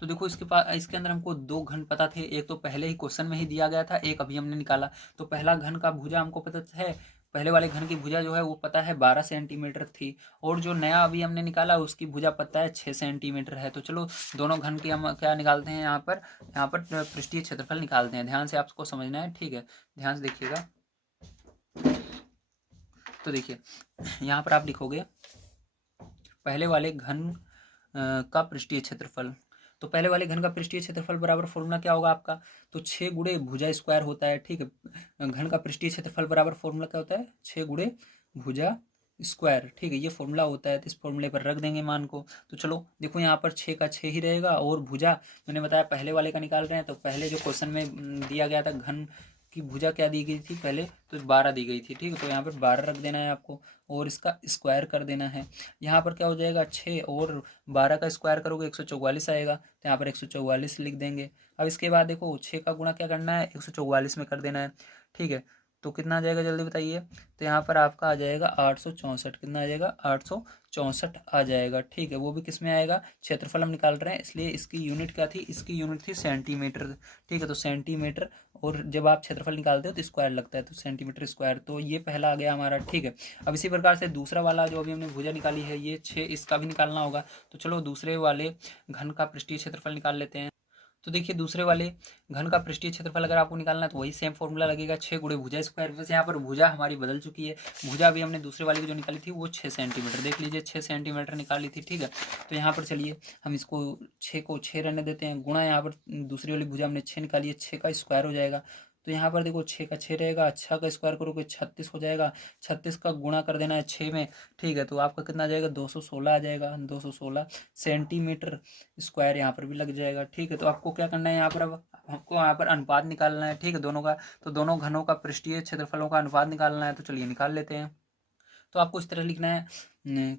तो देखो इसके पास, इसके अंदर हमको 2 घन पता थे, एक तो पहले ही क्वेश्चन में ही दिया गया था, एक अभी हमने निकाला। तो पहला घन का भुजा हमको पता है, पहले वाले घन की भुजा जो है वो पता है 12 सेंटीमीटर थी, और जो नया अभी हमने निकाला उसकी भुजा पता है 6 सेंटीमीटर है। तो चलो दोनों घन की हम क्या निकालते हैं, यहाँ पर पृष्ठीय क्षेत्रफल निकालते हैं। ध्यान से आपको समझना है, ठीक है, ध्यान से देखिएगा। तो देखिए यहाँ पर आप लिखोगे पहले वाले घन का पृष्ठीय क्षेत्रफल, तो पहले वाले घन का पृष्ठीय क्षेत्रफल बराबर फॉर्मूला क्या होगा आपका, तो 6 गुणे भुजा स्क्वायर होता है, ठीक है। घन का पृष्ठीय क्षेत्रफल बराबर फॉर्मूला क्या होता है, 6 गुणे भुजा स्क्वायर, ठीक है, ये फॉर्मूला होता है। तो इस फॉर्मूले पर रख देंगे मान को। तो चलो देखो यहाँ पर 6 का 6 ही रहेगा, और भुजा मैंने बताया पहले वाले का निकाल रहे हैं, तो पहले जो क्वेश्चन में दिया गया था घन की भुजा क्या दी गई थी पहले, तो 12 दी गई थी, ठीक है। तो यहाँ पर 12 रख देना है आपको, और इसका स्क्वायर कर देना है। यहाँ पर क्या हो जाएगा, 6 और 12 का स्क्वायर करोगे 144 आएगा, तो यहाँ पर 144 लिख देंगे। अब इसके बाद देखो 6 का गुणा क्या करना है, 144 में कर देना है, ठीक है। तो कितना आ जाएगा जल्दी बताइए, तो यहाँ पर आपका आ जाएगा 864, कितना आ जाएगा 864 आ जाएगा, ठीक है। वो भी किस में आएगा, क्षेत्रफल हम निकाल रहे हैं, इसलिए इसकी यूनिट क्या थी, इसकी यूनिट थी सेंटीमीटर, ठीक है। तो सेंटीमीटर, और जब आप क्षेत्रफल निकालते हो तो स्क्वायर लगता है, तो सेंटीमीटर स्क्वायर, तो ये पहला आ गया हमारा, ठीक है। अब इसी प्रकार से दूसरा वाला जो अभी हमने भुजा निकाली है ये 6, इसका भी निकालना होगा। तो चलो दूसरे वाले घन का पृष्ठीय क्षेत्रफल निकाल लेते हैं। तो देखिए दूसरे वाले घन का पृष्ठीय क्षेत्रफल अगर आपको निकालना है तो वही सेम फॉर्मूला लगेगा, 6 गुणे भुजा स्क्वायर। वैसे यहाँ पर भुजा हमारी बदल चुकी है, भुजा भी हमने दूसरे वाले की जो निकाली थी वो 6 सेंटीमीटर, देख लीजिए 6 सेंटीमीटर निकाली थी, ठीक है। तो यहाँ पर चलिए हम इसको 6 को 6 रहने देते हैं, गुणा यहाँ पर दूसरी वाली भुजा हमने 6 निकाली है, 6 का स्क्वायर हो जाएगा। तो यहाँ पर देखो 6 का 6 रहेगा, 6 का स्क्वायर करोगे 36 हो जाएगा, 36 का गुणा कर देना है 6 में, ठीक है। तो आपका कितना आ जाएगा, 216 आ जाएगा, 216 सेंटीमीटर स्क्वायर यहाँ पर भी लग जाएगा, ठीक है। तो आपको क्या करना है यहाँ पर, अब हमको यहाँ पर अनुपात निकालना है, ठीक है, दोनों का। तो दोनों घनों का पृष्ठीय क्षेत्रफलों का अनुपात निकालना है, तो चलिए निकाल लेते हैं। तो आपको इस तरह लिखना है,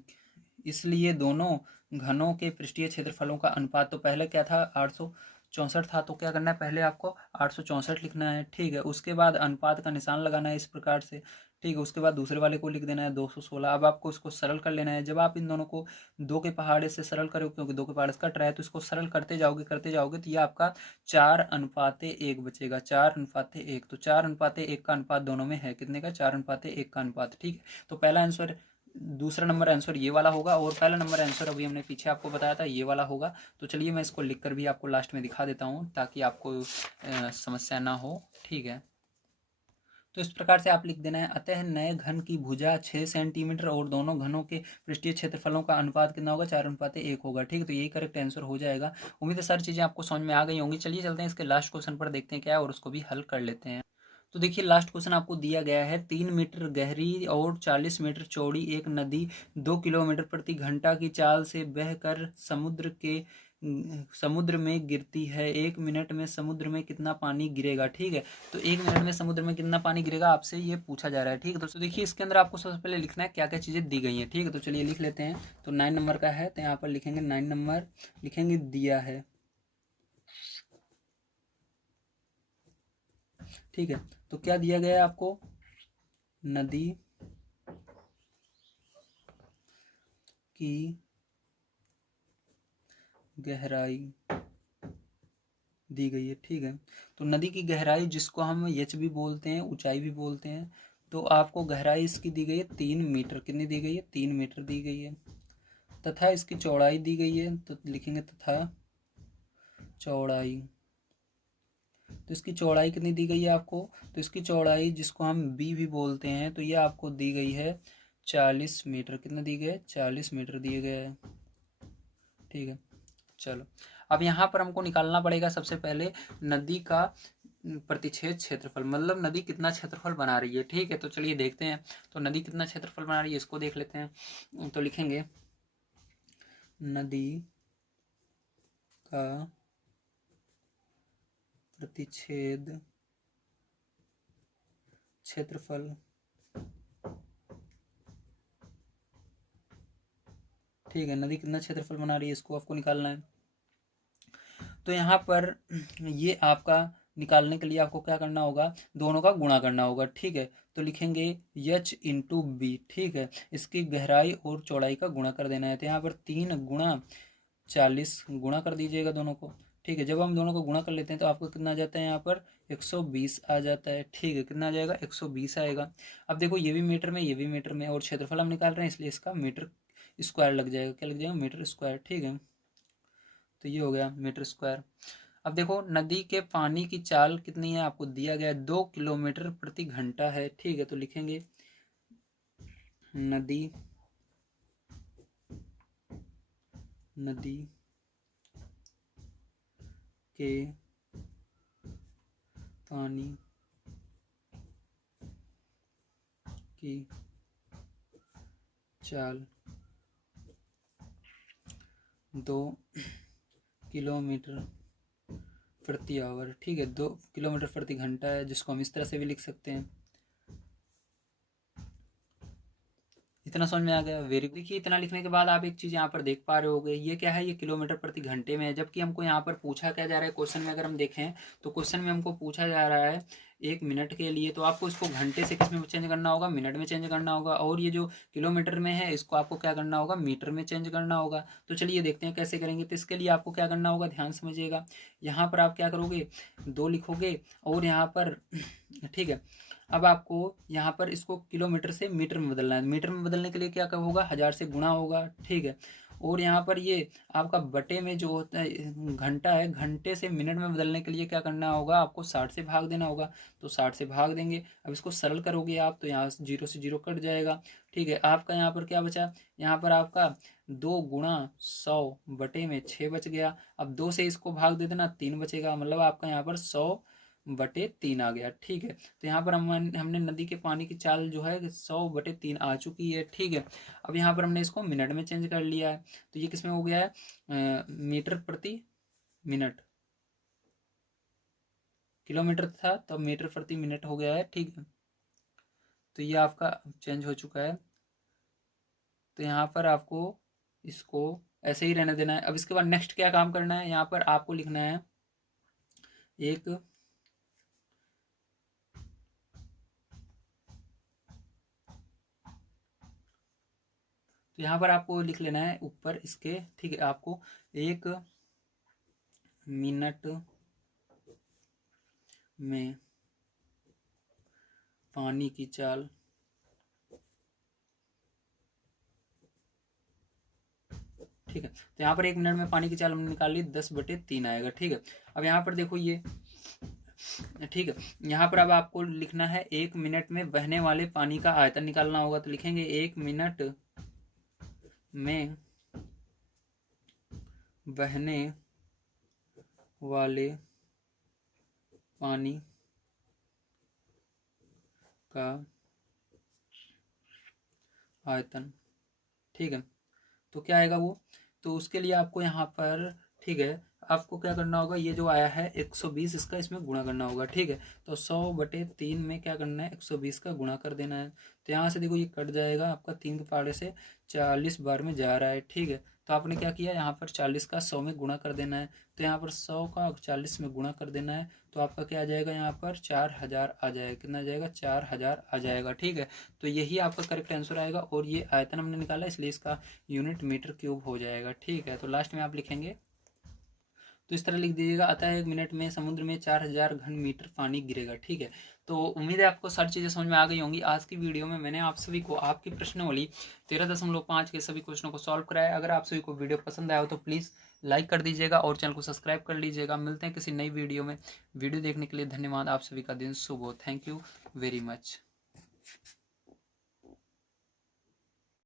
इसलिए दोनों घनों के पृष्ठीय क्षेत्रफलों का अनुपात, तो पहले क्या था 864 था, तो क्या करना है पहले आपको 864 लिखना है, ठीक है। उसके बाद अनुपात का निशान लगाना है इस प्रकार से, ठीक है। उसके बाद दूसरे वाले को लिख देना है 216। अब आपको इसको सरल कर लेना है। जब आप इन दोनों को दो के पहाड़े से सरल करोगे, क्योंकि दो के पहाड़े से कट रहा है, तो इसको सरल करते जाओगे तो ये आपका 4:1 बचेगा, 4:1। तो 4:1 का अनुपात दोनों में है, कितने का, 4:1 का अनुपात, ठीक है। तो पहला आंसर, दूसरा नंबर आंसर ये वाला होगा, और पहला नंबर आंसर अभी हमने पीछे आपको बताया था ये वाला होगा। तो चलिए मैं इसको लिखकर भी आपको लास्ट में दिखा देता हूँ ताकि आपको समस्या ना हो, ठीक है। तो इस प्रकार से आप लिख देना है, अतः नए घन की भुजा 6 सेंटीमीटर और दोनों घनों के पृष्ठीय क्षेत्रफलों का अनुपात कितना होगा, 4:1 होगा, ठीक है। तो यही करेक्ट आंसर हो जाएगा। उम्मीद है सारी चीज़ें आपको समझ में आ गई होंगी। चलिए चलते हैं इसके लास्ट क्वेश्चन पर, देखते हैं क्या है और उसको भी हल कर लेते हैं। तो देखिए लास्ट क्वेश्चन आपको दिया गया है, 3 मीटर गहरी और 40 मीटर चौड़ी एक नदी 2 किलोमीटर प्रति घंटा की चाल से बहकर समुद्र में गिरती है। 1 मिनट में समुद्र में कितना पानी गिरेगा, ठीक है। तो 1 मिनट में समुद्र में कितना पानी गिरेगा आपसे ये पूछा जा रहा है, ठीक है। तो देखिए इसके अंदर आपको सबसे पहले लिखना है क्या क्या चीज़ें दी गई हैं, ठीक है। तो चलिए लिख लेते हैं। तो 9 नंबर का है, तो यहाँ पर लिखेंगे 9 नंबर, लिखेंगे दिया है, ठीक है। तो क्या दिया गया है आपको, नदी की गहराई दी गई है, ठीक है। तो नदी की गहराई जिसको हम एच भी बोलते हैं, ऊंचाई भी बोलते हैं, तो आपको गहराई इसकी दी गई है 3 मीटर, कितनी दी गई है, 3 मीटर दी गई है। तथा इसकी चौड़ाई दी गई है, तो लिखेंगे तथा चौड़ाई, तो इसकी चौड़ाई कितनी दी गई है आपको, तो इसकी चौड़ाई जिसको हम बी भी बोलते हैं, तो ये आपको दी गई है 40 मीटर, कितना दी गई है, 40 मीटर दिए गए है, ठीक है। चलो अब यहाँ पर हमको निकालना पड़ेगा सबसे पहले नदी का प्रतिच्छेद क्षेत्रफल, मतलब नदी कितना क्षेत्रफल बना रही है, ठीक है। तो चलिए देखते हैं, तो नदी कितना क्षेत्रफल बना रही है इसको देख लेते हैं। तो लिखेंगे नदी का प्रतिच्छेद क्षेत्रफल, ठीक है। नदी कितना क्षेत्रफल बना रही है इसको आपको निकालना है। तो यहाँ पर ये आपका निकालने के लिए आपको क्या करना होगा, दोनों का गुणा करना होगा, ठीक है। तो लिखेंगे एच इंटू बी, ठीक है। इसकी गहराई और चौड़ाई का गुणा कर देना है, तो यहाँ पर 3 × 40 गुणा कर दीजिएगा दोनों को, ठीक है। जब हम दोनों को गुणा कर लेते हैं तो आपको कितना आ जाता है, यहाँ पर 120 आ जाता है, ठीक है। कितना आ जाएगा, 120 आएगा। अब देखो ये भी मीटर में, ये भी मीटर में, और क्षेत्रफल हम निकाल रहे हैं इसलिए इसका मीटर स्क्वायर लग जाएगा, क्या लग जाएगा, मीटर स्क्वायर, ठीक है। तो ये हो गया मीटर स्क्वायर। अब देखो नदी के पानी की चाल कितनी है आपको दिया गया है, 2 किलोमीटर प्रति घंटा है, ठीक है। तो लिखेंगे नदी नदी के पानी की चाल 2 किलोमीटर प्रति आवर, ठीक है, 2 किलोमीटर प्रति घंटा है, जिसको हम इस तरह से भी लिख सकते हैं। इतना समझ में आ गया? Very good. देखिए इतना लिखने के बाद आप एक चीज़ यहाँ पर देख पा रहे होगे, ये क्या है, ये किलोमीटर प्रति घंटे में है, जबकि हमको यहाँ पर पूछा क्या जा रहा है क्वेश्चन में। अगर हम देखें तो क्वेश्चन में हमको पूछा जा रहा है 1 मिनट के लिए, तो आपको इसको घंटे से किस में चेंज करना होगा, मिनट में चेंज करना होगा, और ये जो किलोमीटर में है इसको आपको क्या करना होगा, मीटर में चेंज करना होगा। तो चलिए देखते हैं कैसे करेंगे। तो इसके लिए आपको क्या करना होगा, ध्यान समझिएगा। यहाँ पर आप क्या करोगे, 2 लिखोगे, और यहाँ पर ठीक है, अब आपको यहाँ पर इसको किलोमीटर से मीटर में बदलना है। मीटर में बदलने के लिए क्या होगा, 1000 से गुणा होगा, ठीक है। और यहाँ पर ये आपका बटे में जो होता है घंटा है, घंटे से मिनट में बदलने के लिए क्या करना होगा, आपको 60 से भाग देना होगा। तो 60 से भाग देंगे। अब इसको सरल करोगे आप तो यहाँ 0 से 0 कट जाएगा, ठीक है। आपका यहाँ पर क्या बचा, यहाँ पर आपका 2 गुणा 100 बटे में 6 बच गया। अब 2 से इसको भाग दे देना, 3 बचेगा, मतलब आपका यहाँ पर 100/3 आ गया, ठीक है। तो यहाँ पर हमने नदी के पानी की चाल जो है 100/3 आ चुकी है, ठीक है। अब यहाँ पर हमने इसको मिनट में चेंज कर लिया है, तो ये किस में हो गया है, मीटर प्रति मिनट। किलोमीटर था तो मीटर प्रति मिनट हो गया है, ठीक है। तो ये आपका चेंज हो चुका है। तो यहाँ पर आपको इसको ऐसे ही रहने देना है। अब इसके बाद नेक्स्ट क्या काम करना है, यहाँ पर आपको लिखना है एक तो यहाँ पर आपको लिख लेना है ऊपर इसके, ठीक है। आपको 1 मिनट में पानी की चाल ठीक है। तो यहाँ पर 1 मिनट में पानी की चाल हमने निकाली 10/3 आएगा, ठीक है। अब यहाँ पर देखो ये, ठीक है, यहाँ पर अब आपको लिखना है 1 मिनट में बहने वाले पानी का आयतन निकालना होगा। तो लिखेंगे 1 मिनट में बहने वाले पानी का आयतन, ठीक है। तो क्या आएगा वो, तो उसके लिए आपको यहाँ पर, ठीक है, आपको क्या करना होगा, ये जो आया है 120 इसका इसमें गुणा करना होगा, ठीक है। तो 100/3 में क्या करना है, 120 का गुणा कर देना है। तो यहाँ से देखो ये कट जाएगा आपका, 3 के पहाड़े से 40 बार में जा रहा है, ठीक है। तो आपने क्या किया, यहाँ पर 40 का 100 में गुणा कर देना है। तो यहाँ पर 100 का 40 में गुणा कर देना है। तो आपका क्या आ जाएगा, यहाँ पर 4000 आ जाएगा। कितना आ जाएगा, 4000 आ जाएगा, ठीक है। तो यही आपका करेक्ट आंसर आएगा। और ये आयतन हमने निकाला इसलिए इसका यूनिट मीटर क्यूब हो जाएगा, ठीक है। तो लास्ट में आप लिखेंगे, तो इस तरह लिख दीजिएगा, अतः 1 मिनट में समुद्र में 4000 घन मीटर पानी गिरेगा, ठीक है। तो उम्मीद है आपको सारी चीज़ें समझ में आ गई होंगी। आज की वीडियो में मैंने आप सभी को आपकी प्रश्नावली 13.5 के सभी क्वेश्चनों को सॉल्व कराया। अगर आप सभी को वीडियो पसंद आया हो तो प्लीज़ लाइक कर दीजिएगा और चैनल को सब्सक्राइब कर लीजिएगा। मिलते हैं किसी नई वीडियो में। वीडियो देखने के लिए धन्यवाद। आप सभी का दिन शुभ हो। Thank you very much.